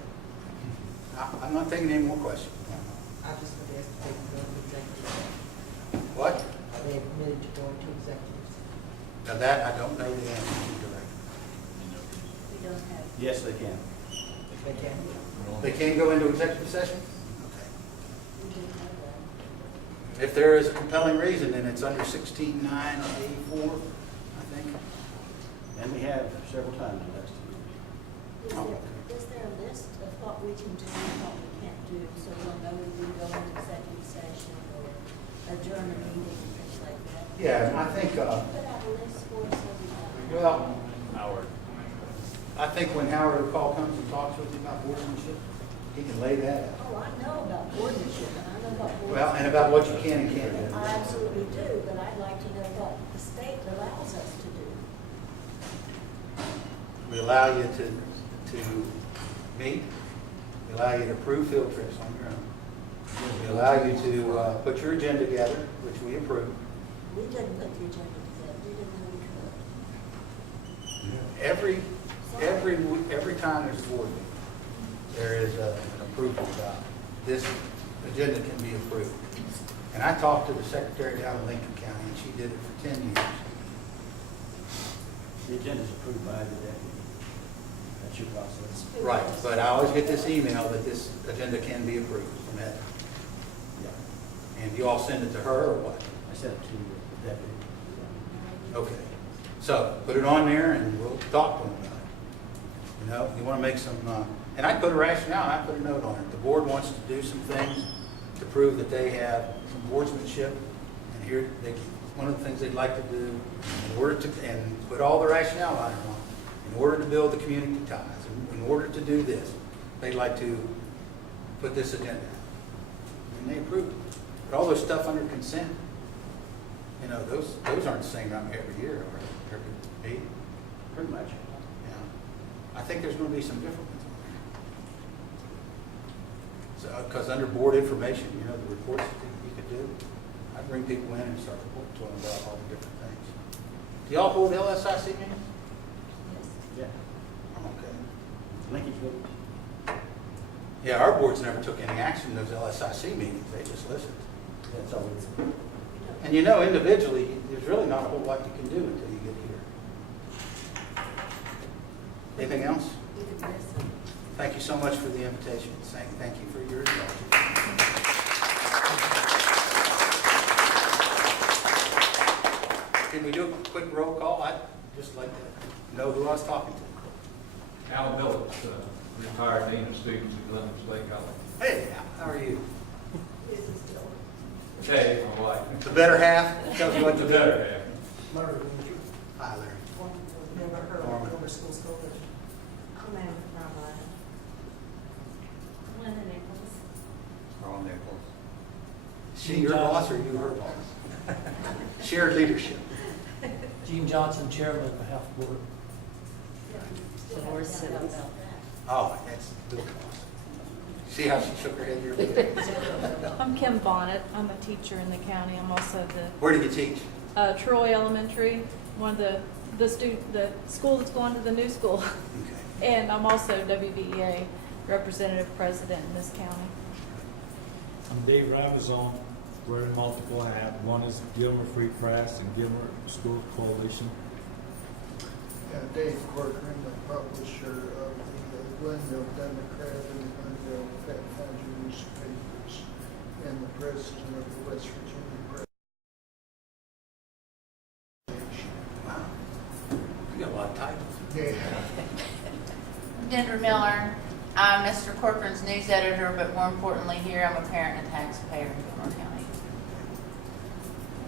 I'm not taking any more questions. I just would ask if they can go into executive session. What? Are they permitted to go into executive session? Now that I don't know the answer to directly. We don't have. Yes, they can. They can. They can't go into executive session? Okay. We do have that. If there is a compelling reason, then it's under 16-9-84, I think. And we have several times in the last 2 years. Is there a list of what we can do and what we can't do, so we'll know when we go into executive session or adjourn a meeting and things like that? Yeah, I think, Put out a list for us so we know. well, Howard. I think when Howard O'Call comes and talks with you about boardmanship, he can lay that out. Oh, I know about boardmanship, and I know about board. Well, and about what you can and can't do. I absolutely do, but I'd like to know what the state allows us to do. We allow you to meet. We allow you to approve field trips on your own. We allow you to put your agenda together, which we approve. We didn't put the agenda together, we didn't know we could. Every time there's a board meeting, there is an approval about this agenda can be approved. And I talked to the secretary down in Lincoln County, and she did it for 10 years. The agenda is approved by the deputy. That's your process. Right, but I always get this email that this agenda can be approved from Heather. Yeah. And you all send it to her or what? I sent it to the deputy. Okay. So put it on there and we'll talk to them about it. You know, you want to make some, and I put a rationale, and I put a note on it. The board wants to do some things to prove that they have some boardsmanship, and here one of the things they'd like to do in order to, and put all the rationale on it, in order to build the community ties, in order to do this, they'd like to put this agenda out. And they approve it. But all those stuff under consent, you know, those aren't the same every year or every meeting. Pretty much. Yeah. I think there's going to be some different ones. So, because under board information, you know, the reports that you could do, I'd bring people in and start reporting to them about all the different things. Do y'all hold LSIC meetings? Yeah. I'm okay. Linkage vote. Yeah, our boards never took any action in those LSIC meetings. They just listened. That's all it's. And you know, individually, there's really not a whole lot you can do until you get here. Anything else? Thank you so much for the invitation. Thank you for your indulgence. Can we do a quick roll call? I'd just like to know who I was talking to. Al Billups, retired Dean of Students at Gilmer State College. Hey, how are you? Dave, my wife. The better half? Tells you what to The do. better half. Larry, Hi, Larry. never heard Norman. of Gilmer School Coalition. Linda Nichols. Carl Nichols. She your boss or you her boss? Shared leadership. Gene Johnson, Chairman of the Health Board. Dolores Simmons. Oh, that's the boss. See how she shook her head here? I'm Kim Bonnet. I'm a teacher in the county. I'm also Where do you teach? the Troy Elementary, one of the school that's going to the new school. Okay. And I'm also WBEA representative president in this county. I'm Dave Ramazon, wearing multiple hats. One is Gilmer Free Press and Gilmer School Coalition. Dave Corcoran, the publisher of the Glendale Democrat and the Glendale Pathfinder newspapers, and the president of the West Virginia Press. Wow. You got a lot of titles. Yeah. Dendra Miller. I'm Mr. Corcoran's news editor, but more importantly here, I'm a parent and taxpayer in Gilmer County.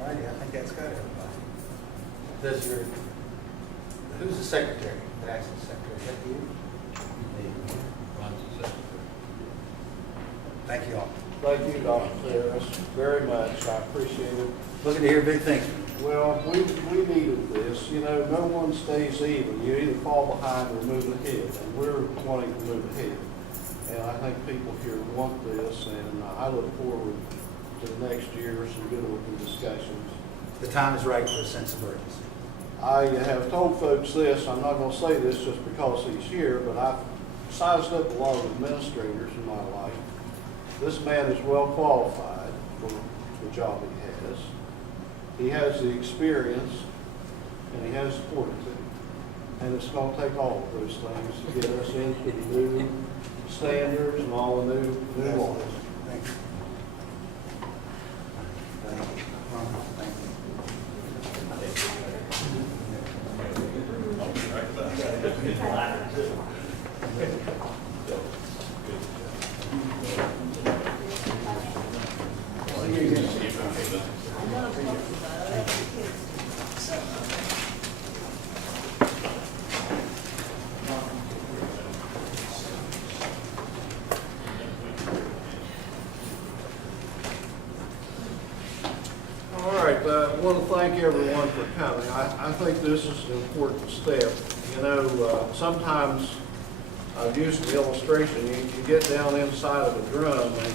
All righty, I think that's got everybody. Who's the secretary? The acting secretary? Is that you? Thank you all. Thank you, Dr. Harris, very much. I appreciate it. Looking to hear big things. Well, we needed this. You know, no one stays even. You either fall behind or move ahead, and we're wanting to move ahead. And I think people here want this, and I look forward to the next year, some good open discussions. The time is right for a sense of urgency. I have told folks this, I'm not going to say this just because he's here, but I've sized up a lot of administrators in my life. This man is well qualified for the job he has. He has the experience, and he has the fortitude. And it's going to take all of those things to get us into the new standards and all the new laws. Thank you. Thank you. Thank you. All right, I want to thank everyone for coming. I think this is an important step. You know, sometimes I've used the illustration, you get down inside of a drum and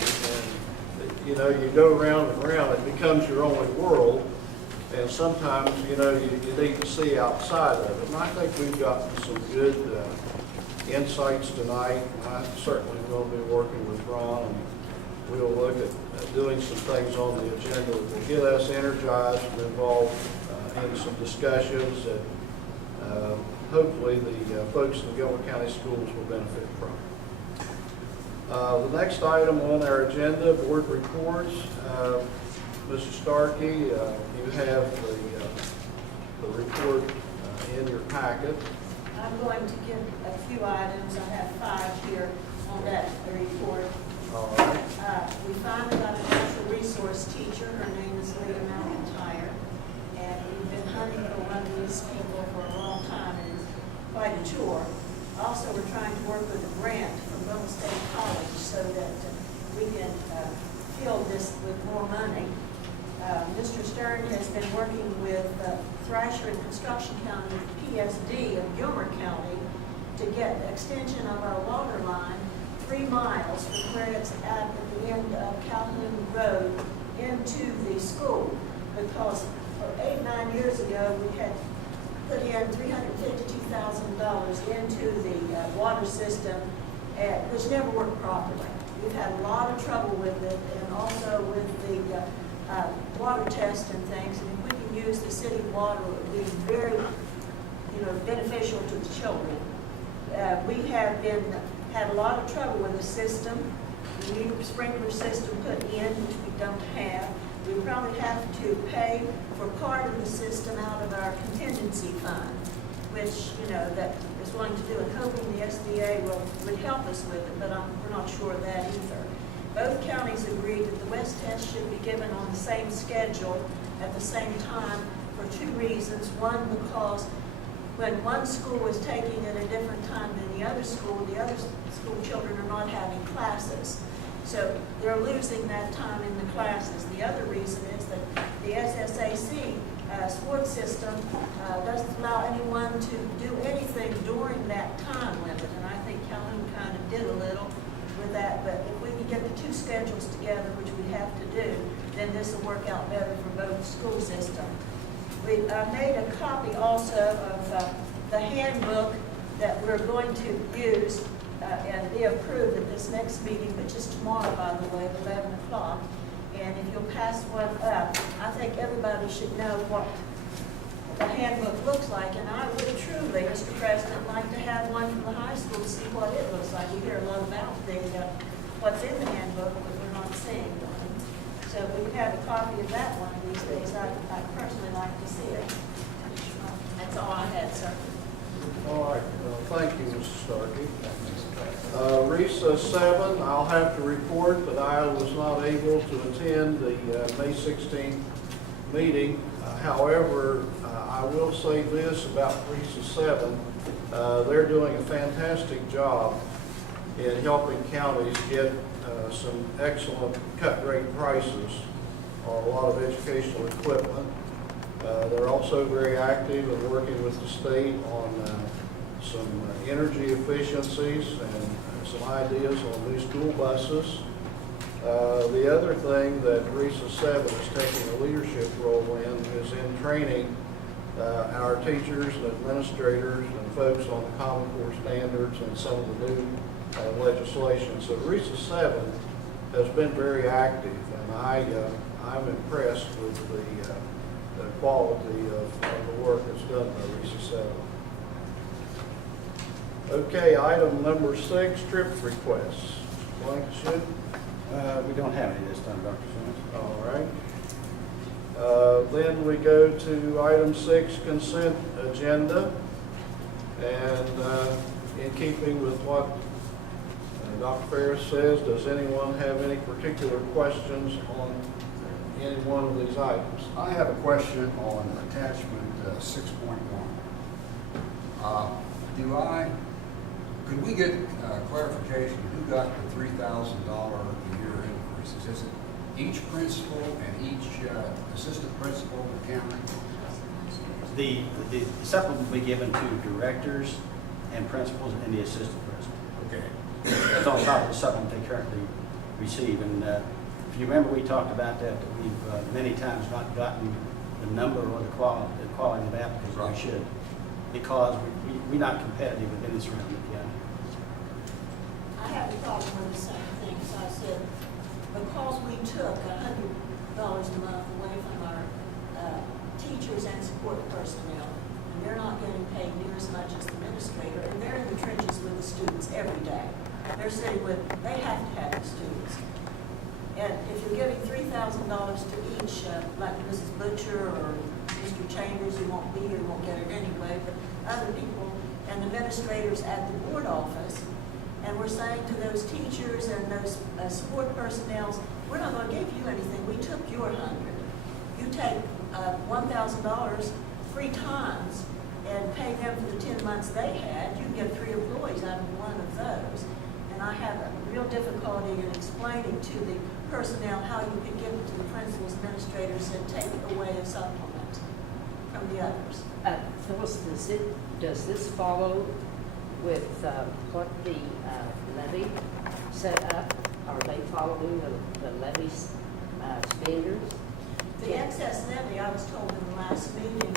you know, you go round and round, it becomes your only world. And sometimes, you know, you need to see outside of it. And I think we've gotten some good insights tonight. I certainly will be working with Ron, and we'll look at doing some things on the agenda that will get us energized and involved in some discussions that hopefully the folks in the Gilmer County Schools will benefit from. The next item on our agenda, board reports. Mrs. Starkey, you have the report in your packet. I'm going to give a few items. I have 5 here on that report. All right. We finally got a natural resource teacher. Her name is Leah McIntyre. Stern has been working with Thrasher and Construction County, PSD of Gilmer County, to get extension of our water line 3 miles from where it's at the end of Calhoun Road into the school. Because 8, 9 years ago, we had put in $352,000 into the water system, which never worked properly. We've had a lot of trouble with it, and also with the water test and things. And if we can use the city water, it would be very, beneficial to the children. We have had a lot of trouble with the system. We need a sprinkler system put in, which we don't have. We probably have to pay for part of the system out of our contingency fund, which, that is willing to do, and hoping the SBA would help us with it, but we're not sure of that either. Both counties agreed that the West test should be given on the same schedule at the same time for 2 reasons. One, because when one school was taking it at a different time than the other school children are not having classes. So they're losing that time in the classes. The other reason is that the SSAC sports system doesn't allow anyone to do anything during that time limit. And I think Calhoun kind of did a little with that. But if we can get the 2 schedules together, which we have to do, then this will work out better for both school systems. We made a copy also of the handbook that we're going to use and be approved at this next meeting, which is tomorrow, by the way, at 11 o'clock. And if you'll pass one up, I think everybody should know what the handbook looks like. And I would truly, Mr. President, like to have one from the high school to see what it looks like. We hear a lot about what's in the handbook, but we're not seeing one. So if we have a copy of that one of these days, I'd personally like to see it. That's all I had, sir. All right, thank you, Mrs. Starkey. Recess 7, I'll have to report that I was not able to attend the May 16th meeting. However, I will say this about Recess 7. They're doing a fantastic job in helping counties get some excellent cut rate prices on a lot of educational equipment. They're also very active in working with the state on some energy efficiencies and some ideas on new school buses. The other thing that Recess 7 is taking a leadership role in is in training our teachers and administrators and folks on the Common Core standards and some of the new legislation. So Recess 7 has been very active, and I'm impressed with the quality of the work that's done by Recess 7. Okay, item number 6, trip requests. Blankenship? We don't have any this time, Dr. Simmons. All right. Then we go to item 6, consent agenda. And in keeping with what Dr. Ferris says, does anyone have any particular questions on any one of these items? I have a question on attachment 6.1. Could we get clarification who got the $3,000 a year increases? Is it each principal and each assistant principal in the county? The supplement will be given to directors and principals and the assistant principal. Okay. That's on top of the supplement they currently receive. And if you remember, we talked about that we've many times not gotten the number or the quality of applicants that we should, because we're not competitive within the surrounding county. I have a problem with the same thing. So I said, because we took $100 a month away from our teachers and support personnel, and they're not getting paid near as much as the administrator, and they're in the trenches with the students every day. They're sitting with, they have to have the students. And if you're giving $3,000 to each, like Mrs. Butcher or Mr. Chambers, who won't be here, won't get it anyway, but other people and administrators at the board office, and we're saying to those teachers and those support personnel, we're not going to give you anything. We took your 100. You take $1,000 3 times and pay them for the 10 months they had. You can get 3 employees out of one of those. And I have a real difficulty in explaining to the personnel how you can give it to the principals administrators had taken away a supplement from the others. Phyllis, does this follow with what the levy set up? Are they following the levy standards? The excess levy, I was told in the last meeting,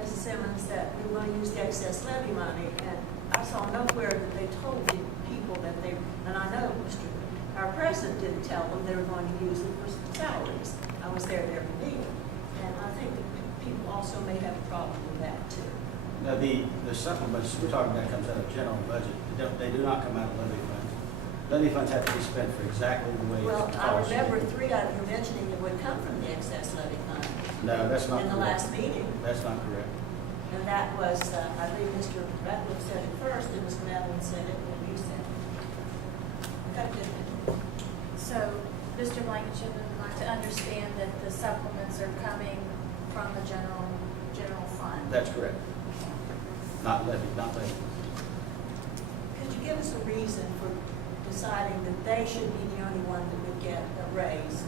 Mrs. Simmons, that we were going to use the excess levy money, and I saw nowhere that they told the people that they, and I know our president didn't tell them they were going to use it for salaries. I was there at every meeting, and I think that people also may have a problem with that too. Now, the supplements we're talking about comes out of general budget. They do not come out of levy funds. Levy funds have to be spent for exactly the way Well, it's I policy. remember 3 of you mentioning it would come from the excess levy fund. No, that's not In the correct. last meeting. That's not correct. And that was, I believe Mr. Ratliff said it first, and Mr. Madeline said it, and you said it. Okay. So, Mr. Blankenship would like to understand that the supplements are coming from the general fund. That's correct. Not levy, not levy. Could you give us a reason for deciding that they should be the only one that would get a raise,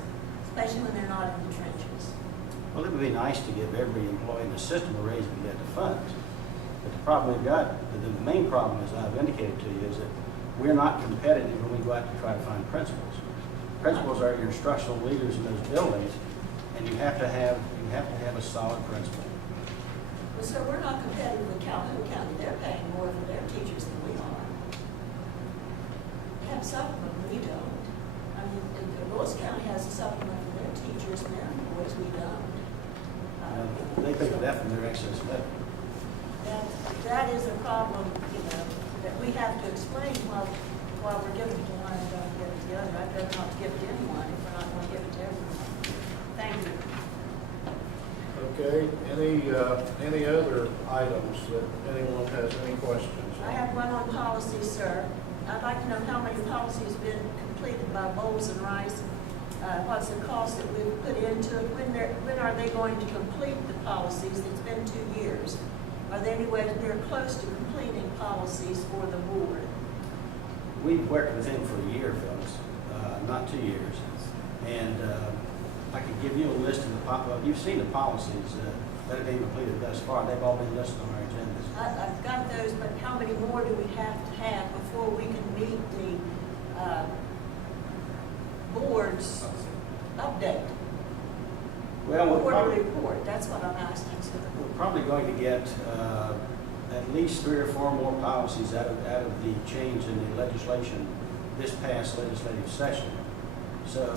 especially when they're not in the trenches? Well, it would be nice to give every employee in the system a raise if we get the funds. But the problem we've got, the main problem, as I've indicated to you, is that we're not competitive when we go out to try to find principals. Principals are your instructional leaders in those buildings, and you have to have a solid principal. Well, sir, we're not competitive with Calhoun County. They're paying more for their teachers than we are. They have a supplement, we don't. I mean, Lewis County has a supplement for their teachers and their employees, we don't. They pay for that from their excess levy. That is a problem, you know, that we have to explain while we're giving it to one and don't give it to the other. I'd rather not give it to anyone if we're not going to give it to everyone. Thank you. Okay, any other items that anyone has any questions? I have one on policy, sir. I'd like to know how many policies have been completed by Bowles and Rice. What's the cost that we've put into it? When are they going to complete the policies? It's been 2 years. Are there any ways we're close to completing policies for the board? We've worked with him for a year, Phyllis, not 2 years. And I could give you a list of well, you've seen the policies that have been completed thus far. They've all been listed on our agendas. I've got those, but how many more do we have to have before we can meet the board's update? Well, we're Quarterly probably, report, that's what I'm asking, sir. we're probably going to get at least 3 or 4 more policies out of the change in the legislation this past legislative session. So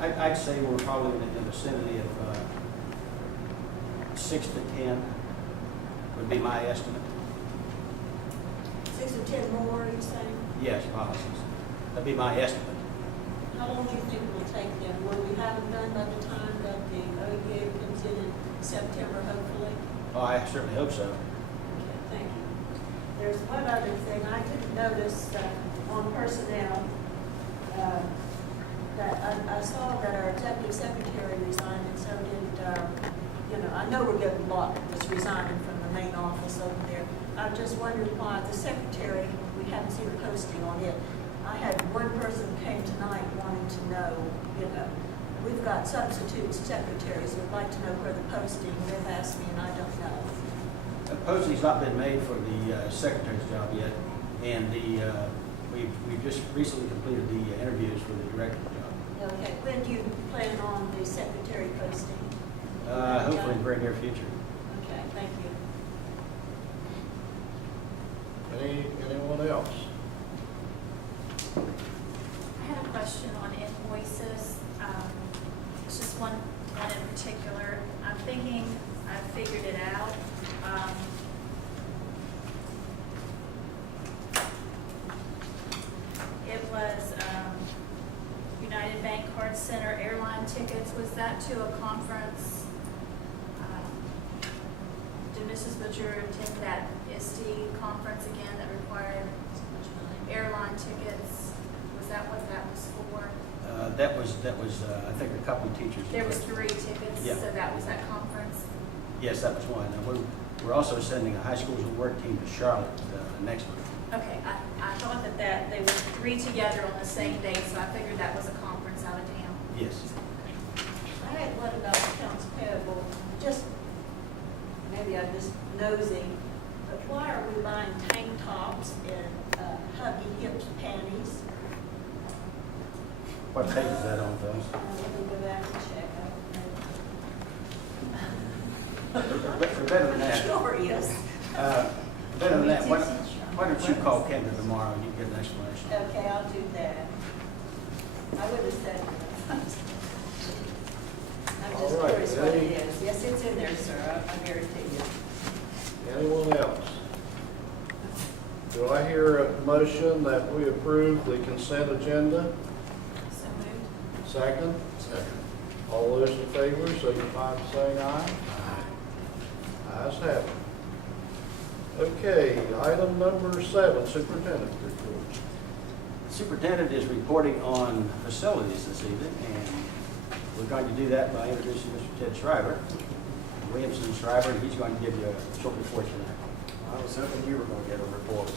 I'd say we're probably in the vicinity of 6 to 10 would be my estimate. 6 or 10 more, are you saying? Yes, policies. That'd be my estimate. How long do you think it will take then? Will we have it done by the time that the OEA comes in September, hopefully? Oh, I certainly hope so. Okay, thank you. There's one other thing. I didn't notice on personnel that I saw that our executive secretary resigned, and so did, I know we're getting a lot that's resigning from the main office over there. I'm just wondering why the secretary, we haven't seen a posting on it. I had one person came tonight wanting to know, we've got substitute secretaries who'd like to know where the posting, they've asked me and I don't know. The posting's not been made for the secretary's job yet, and we've just recently completed the interviews for the director's job. Okay, when do you plan on the secretary posting? Hopefully in the very near future. Okay, thank you. Anyone else? I had a question on invoices. It's just one in particular. I'm thinking I figured it out. It was United Bank Card Center airline tickets. Was that to a conference? Did Mrs. Butcher attend that ISTE conference again that required airline tickets? Was that what that was for? That was I think a couple of teachers. There was 3 tickets, Yeah. so that was that conference? Yes, that was one. And we're also sending a high schools and work team to Charlotte next week. Okay, I thought that they were 3 together on the same day, so I figured that was a conference out of town. Yes. maybe I'm just nosing, but why are we buying tank tops and huggy hips panties? What page is that on, Phyllis? Let me go back and check. But better than that. Sure is. Better than that, why don't you call Kendra tomorrow and you get an explanation? Okay, I'll do that. I would have said that. I'm just All right, curious what it any- is. Yes, it's in there, sir. I guarantee you. Anyone else? Do I hear a motion that we approve the consent agenda? So moved. Second? Second. All those in favor, signify by saying aye. Ayes have it. Okay, item number 7, superintendent report. Superintendent is reporting on facilities this evening, and we're going to do that by introducing Mr. Ted Schreiber, Williamson Schreiber, and he's going to give you a short report tonight. I was hoping you were going to get a report.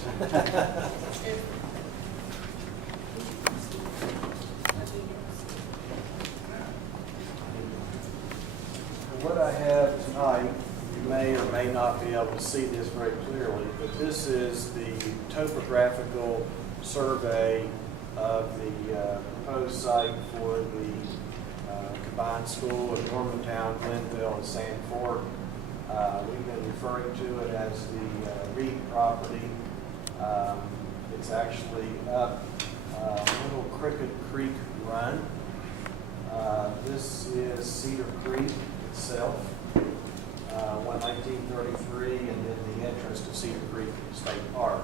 What I have tonight, you may or may not be able to see this very clearly, but this is the topographical survey of the proposed site for the combined school in Normantown, Glenville, and Sanford. We've been referring to it as the Reed property. It's actually up Little Crooked Creek Run. This is Cedar Creek itself, 1933, and then the entrance to Cedar Creek State Park.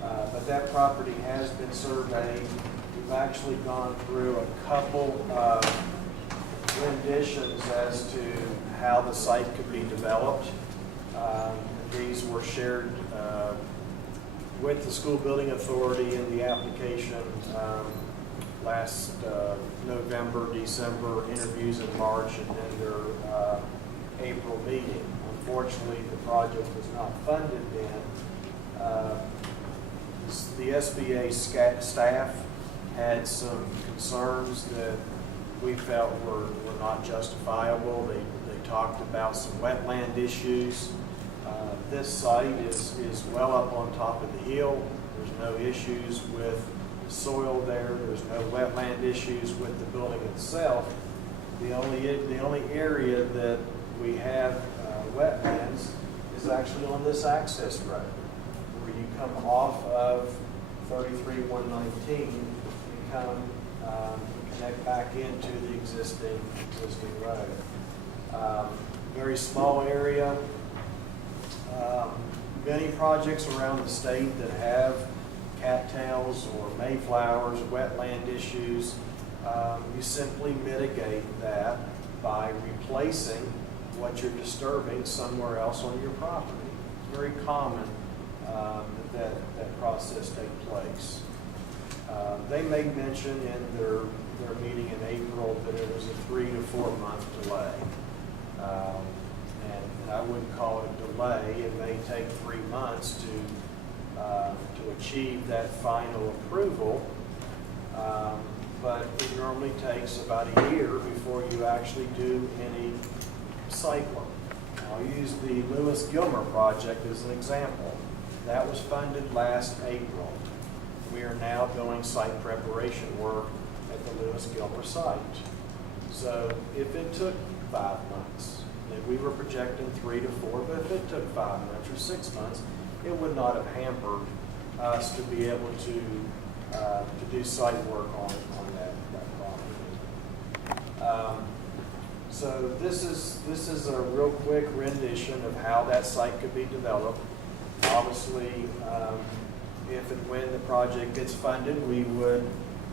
But that property has been surveyed. We've actually gone through a couple of renditions as to how the site could be developed. These were shared with the school building authority in the application last November, December, interviews in March, and then their April meeting. Unfortunately, the project was not funded then. The SBA staff had some concerns that we felt were not justifiable. They talked about some wetland issues. This site is well up on top of the hill. There's no issues with the soil there. There's no wetland issues with the building itself. The only area that we have wetlands is actually on this access road, where you come off of 33-119 and come connect back into the existing road. Very small area. Many projects around the state that have cattails or mayflowers, wetland issues, you simply mitigate that by replacing what you're disturbing somewhere else on your property. It's very common that process take place. They made mention in their meeting in April that it was a 3 to 4 month delay. And I wouldn't call it a delay. It may take 3 months to achieve that final approval, but it normally takes about a year before you actually do any site work. I'll use the Lewis-Gilmer project as an example. That was funded last April. We are now doing site preparation work at the Lewis-Gilmer site. So if it took 5 months, and we were projecting 3 to 4, but if it took 5 months or 6 months, it would not have hampered us to be able to do site work on that property. So this is a real quick rendition of how that site could be developed. Obviously, if and when the project gets funded, we would,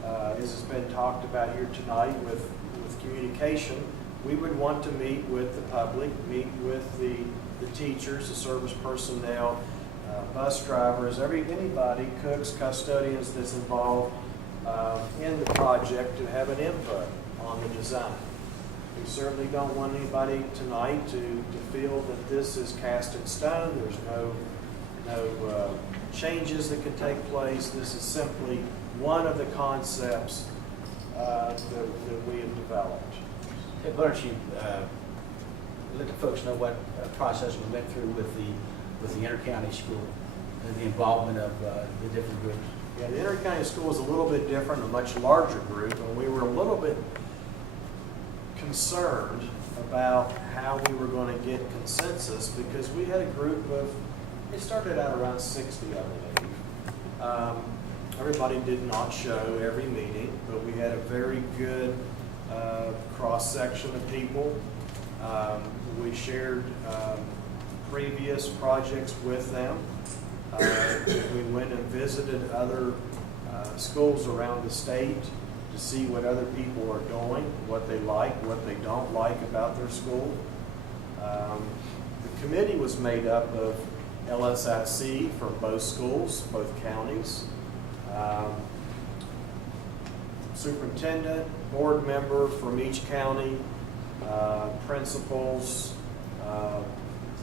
as has been talked about here tonight with communication, we would want to meet with the public, meet with the teachers, the service personnel, bus drivers, anybody, cooks, custodians that's involved in the project to have an input on the design. We certainly don't want anybody tonight to feel that this is cast in stone. There's no changes that can take place. This is simply one of the concepts that we have developed. Hey, why don't you let the folks know what process we went through with the inter-county school and the involvement of the different groups. Yeah, the inter-county school is a little bit different, a much larger group, and we were a little bit concerned about how we were going to get consensus because we had a group of, it started out around 60, I believe. Everybody did not show every meeting, but we had a very good cross-section of people. We shared previous projects with them. We went and visited other schools around the state to see what other people are doing, what they like, what they don't like about their school. The committee was made up of LSIC from both schools, both counties, superintendent, board member from each county, principals,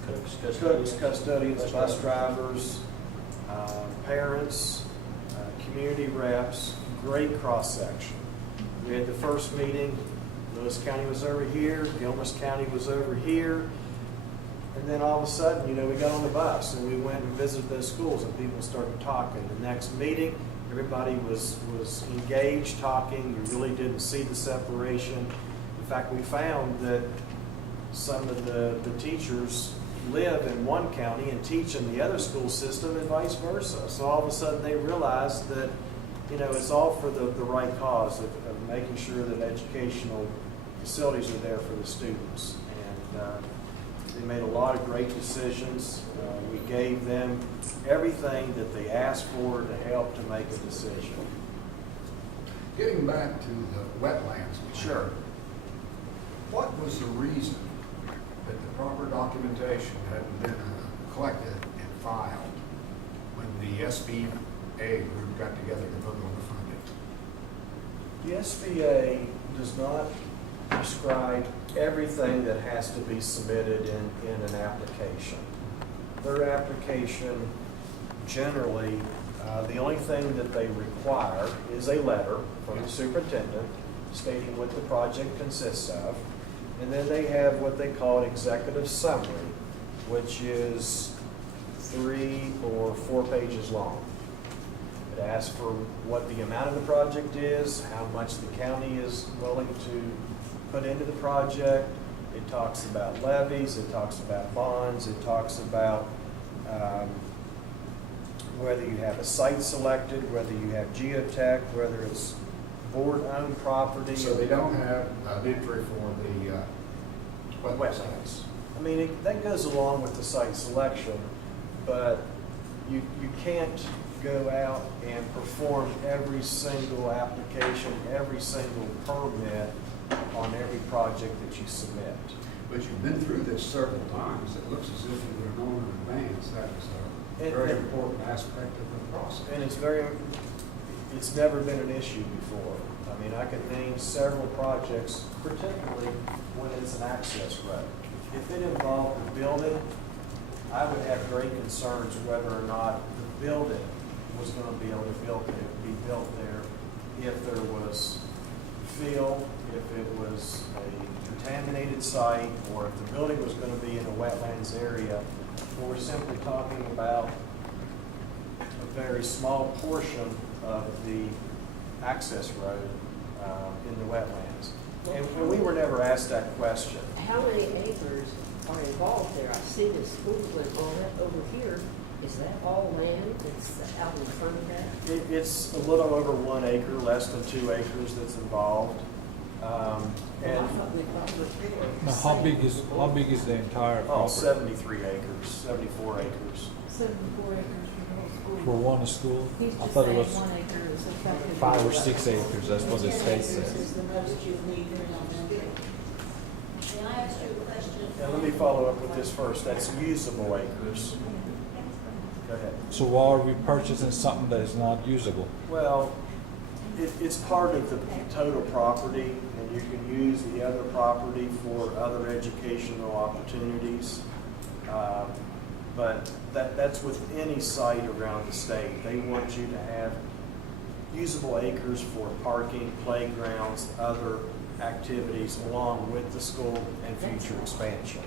cooks, custodians, bus drivers, parents, community reps, great cross-section. We had the first meeting, Lewis County was over here, Gilmer County was over here, and then all of a sudden, you know, we got on the bus and we went and visited those schools and people started talking. The next meeting, everybody was engaged, talking. You really didn't see the separation. In fact, we found that some of the teachers live in one county and teach in the other school system and vice versa. So all of a sudden they realized that, you know, it's all for the right cause of making sure that educational facilities are there for the students. And they made a lot of great decisions. We gave them everything that they asked for to help to make a decision. Getting back to the wetlands. Sure. What was the reason that the proper documentation hadn't been collected and filed when the SBA group got together to vote on the funding? The SBA does not prescribe everything that has to be submitted in an application. Their application, generally, the only thing that they require is a letter from the superintendent stating what the project consists of. And then they have what they call an executive summary, which is 3 or 4 pages long. It asks for what the amount of the project is, how much the county is willing to put into the project. It talks about levies, it talks about bonds, it talks about whether you have a site selected, whether you have geotech, whether it's board-owned property. So they don't have an entry for the wetlands. I mean, that goes along with the site selection, but you can't go out and perform every single application, every single permit on every project that you submit. But you've been through this several times. It looks as if you would have known in advance. That was a very important aspect of the process. And it's never been an issue before. I mean, I could name several projects, particularly when it's an access road. If it involved the building, I would have great concerns whether or not the building was going to be able to be built there if there was fill, if it was a contaminated site, or if the building was going to be in a wetlands area. We're simply talking about a very small portion of the access road in the wetlands. And we were never asked that question. How many acres are involved there? I see the school and all that over here. Is that all land that's out in front of that? It's a little over 1 acre, less than 2 acres that's involved. And Now, how big is the entire property? 73 acres, 74 acres. 74 acres for the whole school. For one school? He's I just thought it saying was 1 acre is effectively. 5 or 6 acres, that's what the 10 state acres says. is the most you need in elementary. Can I ask you a question? Now, let me follow up with this first. That's usable acres. Go ahead. So why are we purchasing something that is not usable? Well, it's part of the total property, and you can use the other property for other educational opportunities. But that's with any site around the state. They want you to have usable acres for parking, playgrounds, other activities along with the school and future expansion.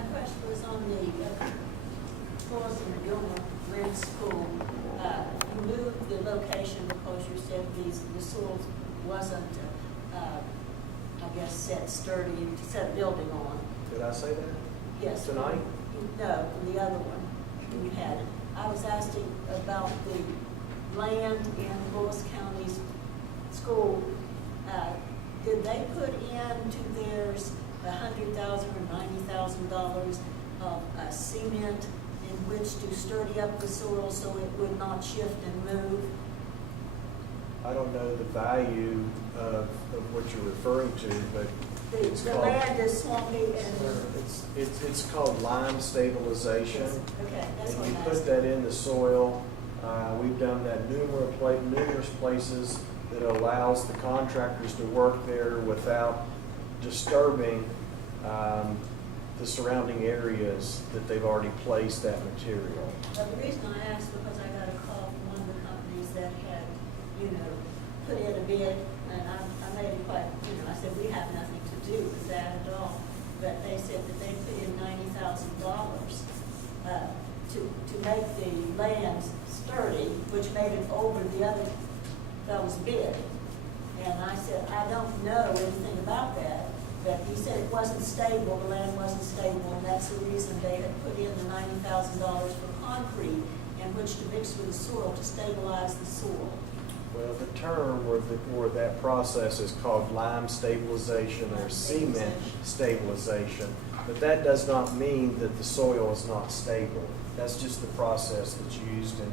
My question was on the Forest and Gilmer Ridge School. You moved the location because you said the soil wasn't, I guess, set sturdy, set building on. Did I say that? Yes. Tonight? No, the other one, when you had it. I was asking about the land in Lewis County's school. Did they put into theirs $100,000 or $90,000 of cement in which to sturdy up the soil so it would not shift and move? I don't know the value of what you're referring to, but it's The called, land is swampy and. it's called lime stabilization. Okay, that's what And I'm you put asking. that in the soil. We've done that numerous places that allows the contractors to work there without disturbing the surrounding areas that they've already placed that material. The reason I asked because I got a call from one of the companies that had, put in a bid, and I made it quite, I said, we have nothing to do with that at all. But they said that they put in $90,000 to make the land sturdy, which made it over the other fellow's bid. And I said, I don't know anything about that. But he said it wasn't stable, the land wasn't stable, and that's the reason they had put in the $90,000 for concrete in which to mix with the soil to stabilize the soil. Well, the term or that process is called lime stabilization or cement stabilization, but that does not mean that the soil is not stable. That's just the process that's used in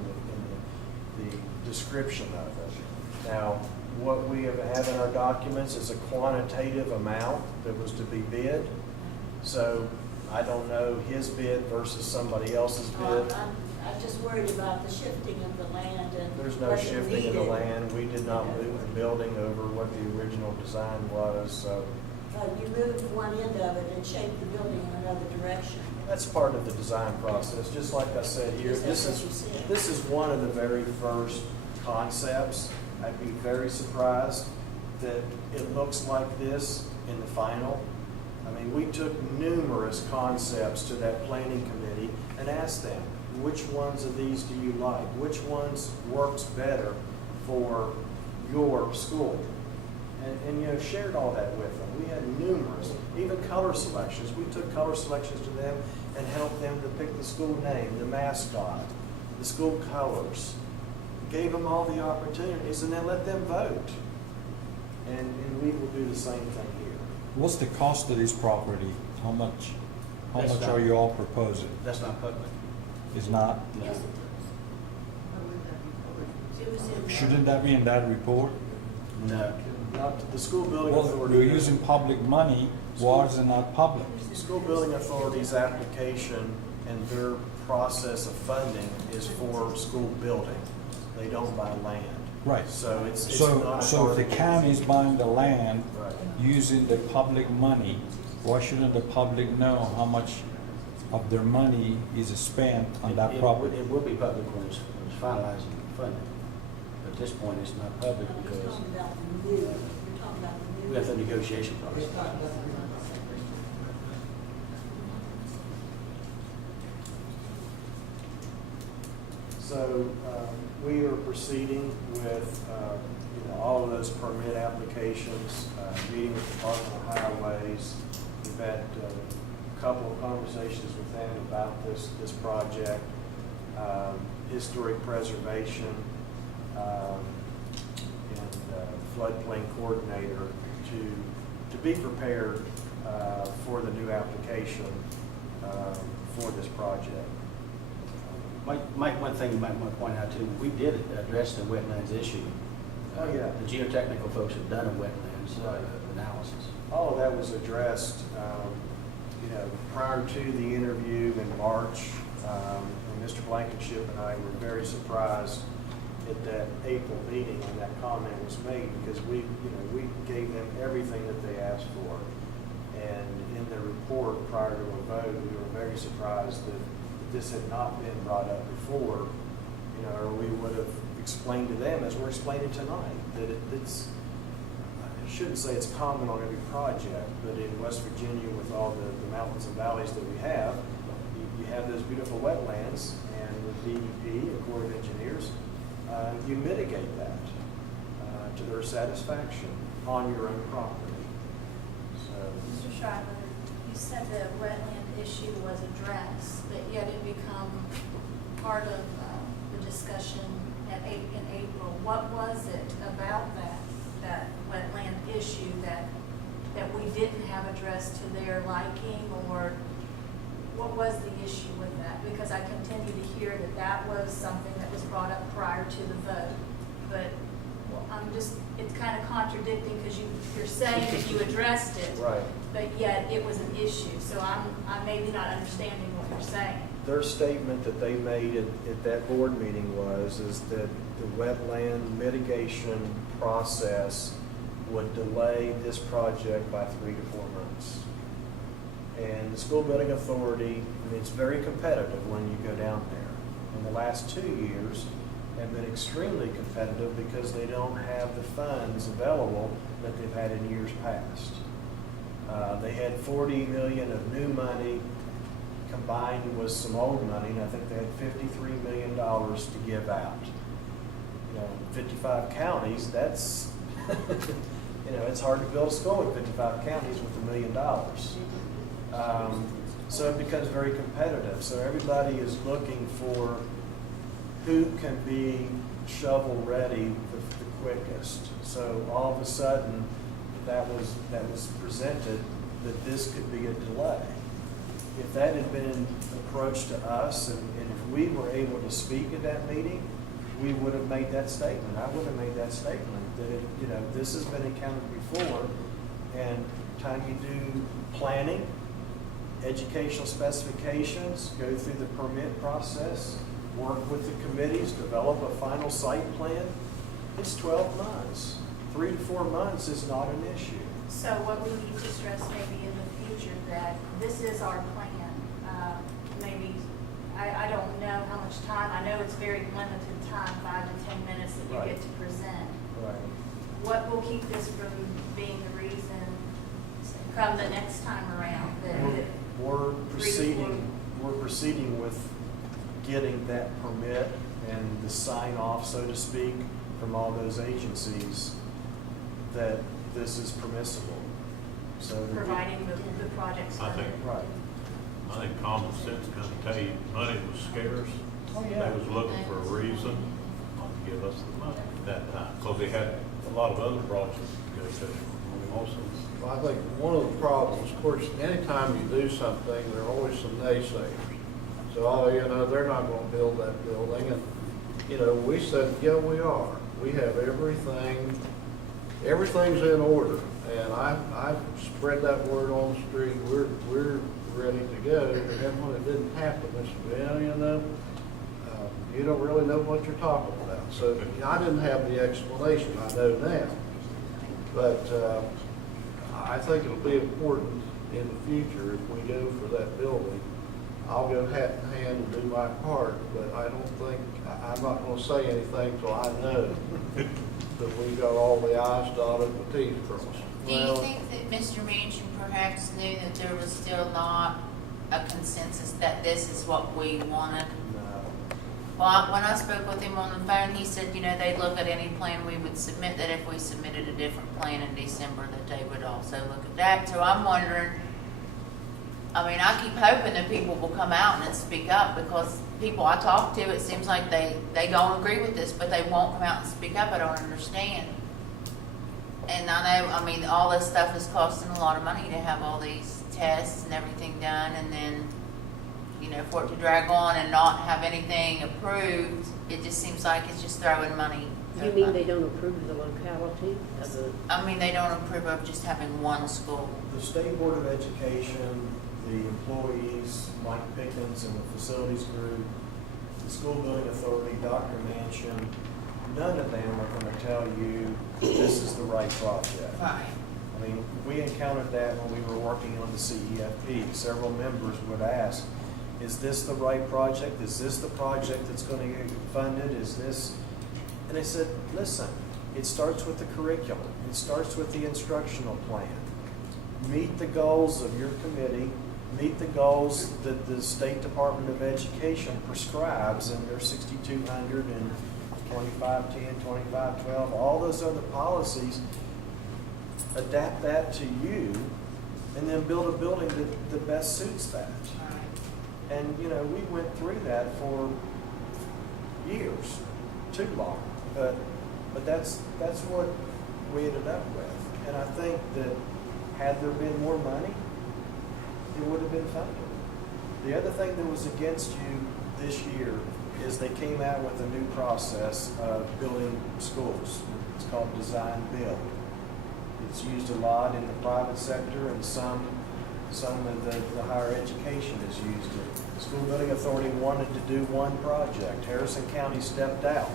the description of it. Now, what we have in our documents is a quantitative amount that was to be bid. So I don't know his bid versus somebody else's bid. I'm just worried about the shifting of the land and. There's no what's shifting of the needed. land. We did not move the building over what the original design was, so You moved one end of it and shaped the building in another direction. that's part of the design process. Just like I said here, That's what you said. this is one of the very first concepts. I'd be very surprised that it looks like this in the final. I mean, we took numerous concepts to that planning committee and asked them, which ones of these do you like? Which ones works better for your school? And shared all that with them. We had numerous, even color selections. We took color selections to them and helped them to pick the school name, the mascot, the school colors. Gave them all the opportunities and then let them vote. And we will do the same thing here. What's the cost of this property? How much That's not- are you all proposing? That's not public. It's not? Yes, it does. It was in. Shouldn't that be in that report? No. Not the school building Well, authority. you're using public money, why is it not public? The school building authority's application and their process of funding is for school building. They don't buy land. Right. So it's So, not. so if the county's buying the land Right. using the public money, why shouldn't the public know how much of their money is spent on that property? It will be public when it's finalizing funding. But at this point, it's not public You're because talking about the new, you're talking about the new. we have the negotiation process. So we are proceeding with all of those permit applications, meeting with the Department of Highways. We've had a couple of conversations with them about this project, historic preservation, and floodplain coordinator to be prepared for the new application for this project. Mike, one thing you might want to point out too, we did address the wetlands issue. Oh, yeah. The geotechnical folks have done a wetlands analysis. All of that was addressed, prior to the interview in March. And Mr. Blankenship and I were very surprised at that April meeting when that comment was made because we gave them everything that they asked for. And in the report prior to a vote, we were very surprised that this had not been brought up before, or we would have explained to them as we're explaining tonight that shouldn't say it's common on every project, but in West Virginia, with all the mountains and valleys that we have, you have those beautiful wetlands, and with DEP, the Corps of Engineers, you mitigate that to their satisfaction on your own property. So, Mr. Schreiber, you said the wetland issue was addressed, but yet it become part of the discussion in April. What was it about that wetland issue that we didn't have addressed to their liking, or what was the issue with that? Because I continue to hear that was something that was brought up prior to the vote, but it's kind of contradicting because you're saying that you addressed it, right. but yet it was an issue. So I'm maybe not understanding what you're saying. Their statement that they made at that board meeting is that the wetland mitigation process would delay this project by 3 to 4 months. And the school building authority, it's very competitive when you go down there. In the last 2 years, have been extremely competitive because they don't have the funds available that they've had in years past. They had $40 million of new money combined with some old money, and I think they had $53 million to give out. 55 counties, that's, it's hard to build a school in 55 counties with $1 million. So it becomes very competitive. So everybody is looking for who can be shovel ready the quickest. So all of a sudden, that was presented that this could be a delay. If that had been approached to us, and if we were able to speak at that meeting, we would have made that statement. I would have made that statement that this has been encountered before, and time you do planning, educational specifications, go through the permit process, work with the committees, develop a final site plan, it's 12 months. 3 to 4 months is not an issue. So what we need to stress maybe in the future that this is our plan. Maybe, I don't know how much time, I know it's very limited time, 5 to 10 minutes that you get to present. Right. What will keep this from being the reason come the next time around? We're proceeding with getting that permit and the sign off, so to speak, from all those agencies that this is permissible. So providing the project's I think, right. I think common sense is going to tell you money was scarce. Oh, yeah. They was looking for a reason not to give us the money at that time, because they had a lot of other projects to go to also. Well, I think one of the problems, of course, anytime you do something, there are always some naysayers. So, they're not going to build that building. And, we said, yeah, we are. We have everything's in order. And I've spread that word on the street. We're ready to go. And then when it didn't happen, they said, well, you don't really know what you're talking about. So I didn't have the explanation. I know now. But I think it'll be important in the future if we go for that building. I'll go hat in hand and do my part, but I'm not going to say anything till I know that we got all the I's dotted and the T's crossed. Do you think that Mr. Manchin perhaps knew that there was still not a consensus that this is what we wanted? No. Well, when I spoke with him on the phone, he said, they'd look at any plan we would submit, that if we submitted a different plan in December, that they would also look at that. So I'm wondering, I keep hoping that people will come out and speak up, because people I talk to, it seems like they don't agree with this, but they won't come out and speak up. I don't understand. And I know, all this stuff is costing a lot of money to have all these tests and everything done, and then, for it to drag on and not have anything approved, it just seems like it's just throwing money. You mean they don't approve the locality of the? They don't approve of just having one school. The State Board of Education, the employees, Mike Pickens and the facilities group, the school building authority, Dr. Manchin, none of them are going to tell you this is the right project. Right. We encountered that when we were working on the CEFP. Several members would ask, is this the right project? Is this the project that's going to get funded? Is this? And they said, listen, It starts with the curriculum. It starts with the instructional plan. Meet the goals of your committee, meet the goals that the State Department of Education prescribes in their 6200 and 2510, 2512, all those other policies. Adapt that to you, and then build a building that best suits that. And, you know, we went through that for years, too long. But that's what we ended up with. And I think that had there been more money, it would have been funded. The other thing that was against you this year is they came out with a new process of building schools. It's called design build. It's used a lot in the private sector, and some of the higher education has used it. The School Building Authority wanted to do one project. Harrison County stepped out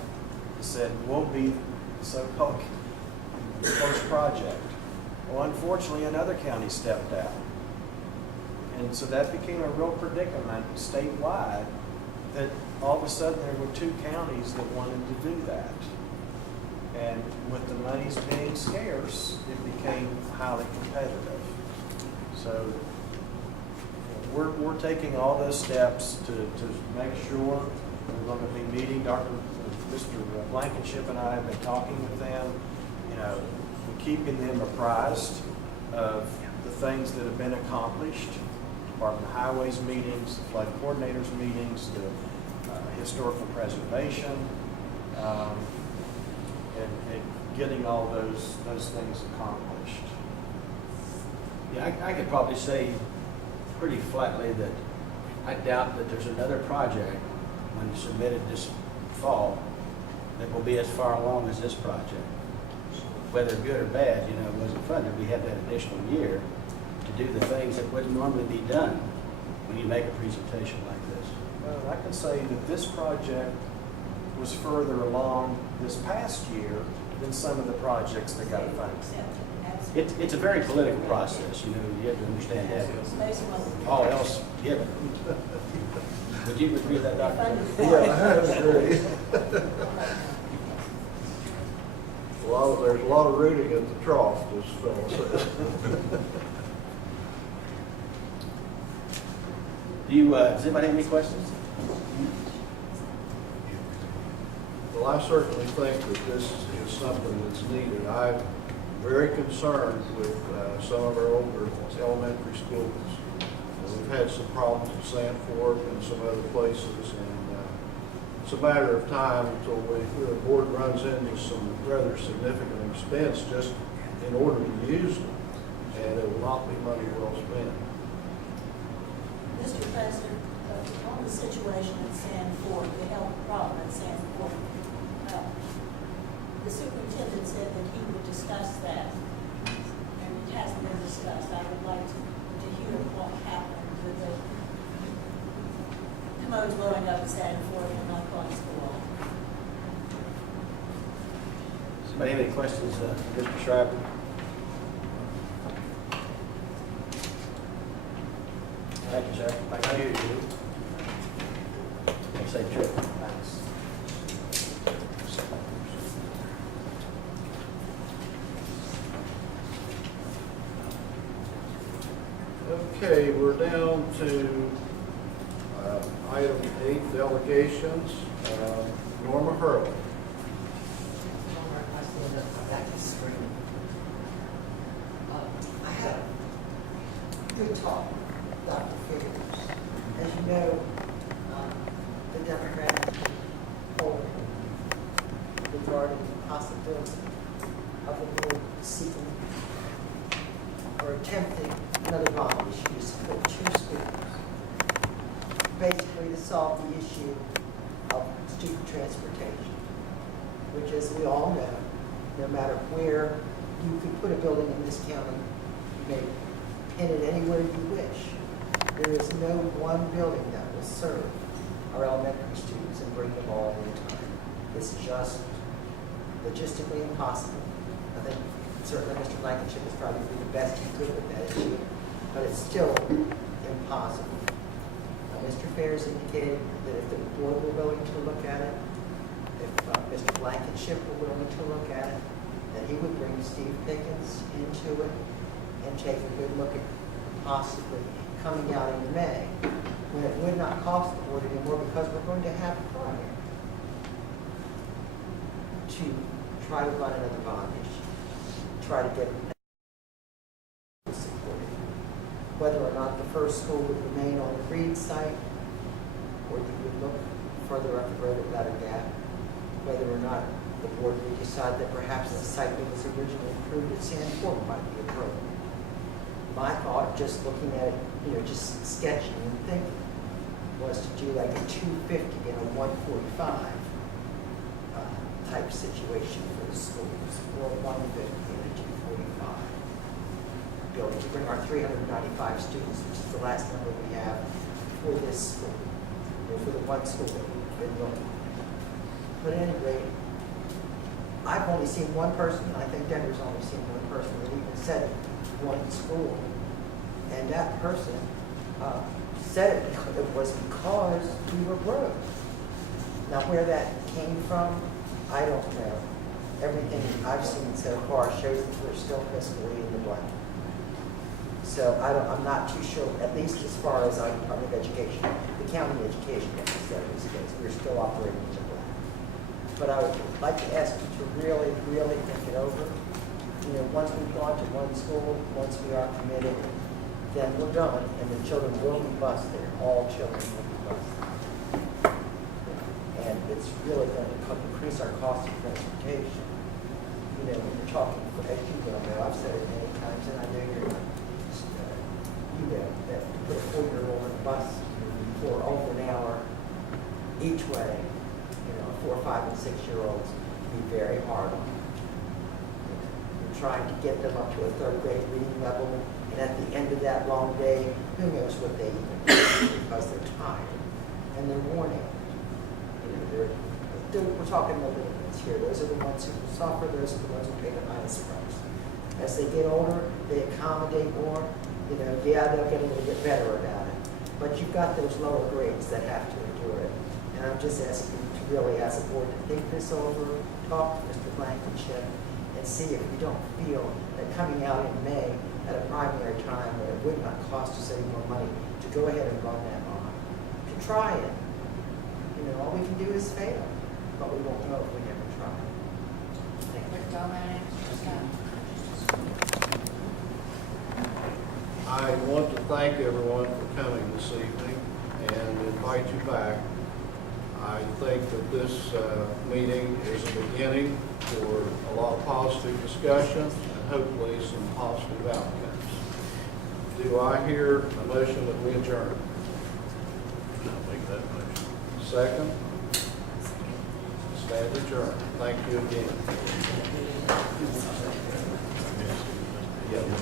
and said, we'll be the so-called first project. Well, unfortunately, another county stepped out. And so that became a real predicament statewide, that all of a sudden there were two counties that wanted to do that. And with the monies being scarce, it became highly competitive. So we're taking all those steps to make sure. We're going to be meeting Mr. Blankenship and I have been talking with them, you know, keeping them apprised of the things that have been accomplished. Department of Highways meetings, the flood coordinators meetings, the historical preservation, and getting all those things accomplished. Yeah, I could probably say pretty flatly that I doubt that there's another project when you submitted this fall that will be as far along as this project. Whether good or bad, you know, it wasn't funded. We had that additional year to do the things that wouldn't normally be done when you make a presentation like this. Well, I can say that this project was further along this past year than some of the projects that got funded. It's a very political process, you know, you have to understand that. All else given. Would you agree with that, Doctor? Yeah, I agree. There's a lot of rooting at the trough, this fellow says. Does anybody have any questions? Well, I certainly think that this is something that's needed. I'm very concerned with some of our older elementary schools. We've had some problems at Sanford and some other places, and it's a matter of time until the board runs into some rather significant expense just in order to use them, and it will not be money well spent. Mr. President, on the situation at Sanford, the health problem at Sanford, the superintendent said that he would discuss that, and it hasn't been discussed. I would like to hear what happened with the commodes blowing up at Sanford and not going to school. Somebody have any questions, Mr. Schreiber? Thank you, sir. Thank you. Have a safe trip. Thanks. Okay, we're down to item 8, delegations. Norma Hurley. I had a good talk with Dr. Figures. As you know, the Democrats polled regarding the possibility of the board seeking or attempting another bond issue to support 2 schools, basically to solve the issue of student transportation, which, as we all know, no matter where you could put a building in this county, you may pin it anywhere you wish. There is no one building that will serve our elementary students and bring them all in time. It's just logistically impossible. I think certainly Mr. Blankenship has probably did the best he could with that issue, but it's still impossible. Mr. Fair's indicated that if the board were willing to look at it, if Mr. Blankenship were willing to look at it, that he would bring Steve Pickens into it and take a good look at possibly coming out in May, when it would not cost the board anymore because we're going to have a primary, to try to run another bond issue, try to get supported. Whether or not the first school would remain on the Reed site, or you would look further up the road at Better Gap, whether or not the board would decide that perhaps the site that was originally approved at Sand Fork might be appropriate. My thought, just looking at it, just sketching and thinking, was to do like a 250 and a 145 type situation for the schools, or a 150 and a 245 building to bring our 395 students, which is the last number we have for this school, or for the one school that we've been looking at. But at any rate, I've only seen one person, and I think Denver's only seen one person that even said one school. And that person said it was because we were broke. Now, where that came from, I don't know. Everything I've seen so far shows that we're still fiscally in the black. So I'm not too sure, at least as far as our Department of Education, the county education necessarily states, we're still operating in the black. But I would like to ask you to really, really think it over. Once we've gone to one school, once we are committed, then we're done, and the children will be bused there. All children will be bused. And it's really going to increase our cost of transportation. When you're talking, as you well know, I've said it many times, and I know you're, that to put a 4-year-old on a bus for over an hour each way, 4, 5, and 6-year-olds be very hard on them. We're trying to get them up to a 3rd grade reading level, and at the end of that long day, who knows what they even do because they're tired and they're worn out. We're talking the little ones here. Those are the ones who suffer. Those are the ones who pay the highest price. As they get older, they accommodate more. Yeah, they'll get a little bit better about it. But you've got those lower grades that have to endure it. And I'm just asking you to really, as a board, to think this over, talk to Mr. Blankenship, and see if we don't feel that coming out in May at a primary time where it would not cost us any more money to go ahead and run that on, to try it. All we can do is fail, but we won't know if we never try. Thank you. I want to thank everyone for coming this evening and invite you back. I think that this meeting is a beginning for a lot of positive discussion and hopefully some positive outcomes. Do I hear a motion that we adjourn? I'll make that motion. Second? Stand adjourned. Thank you again. Yes.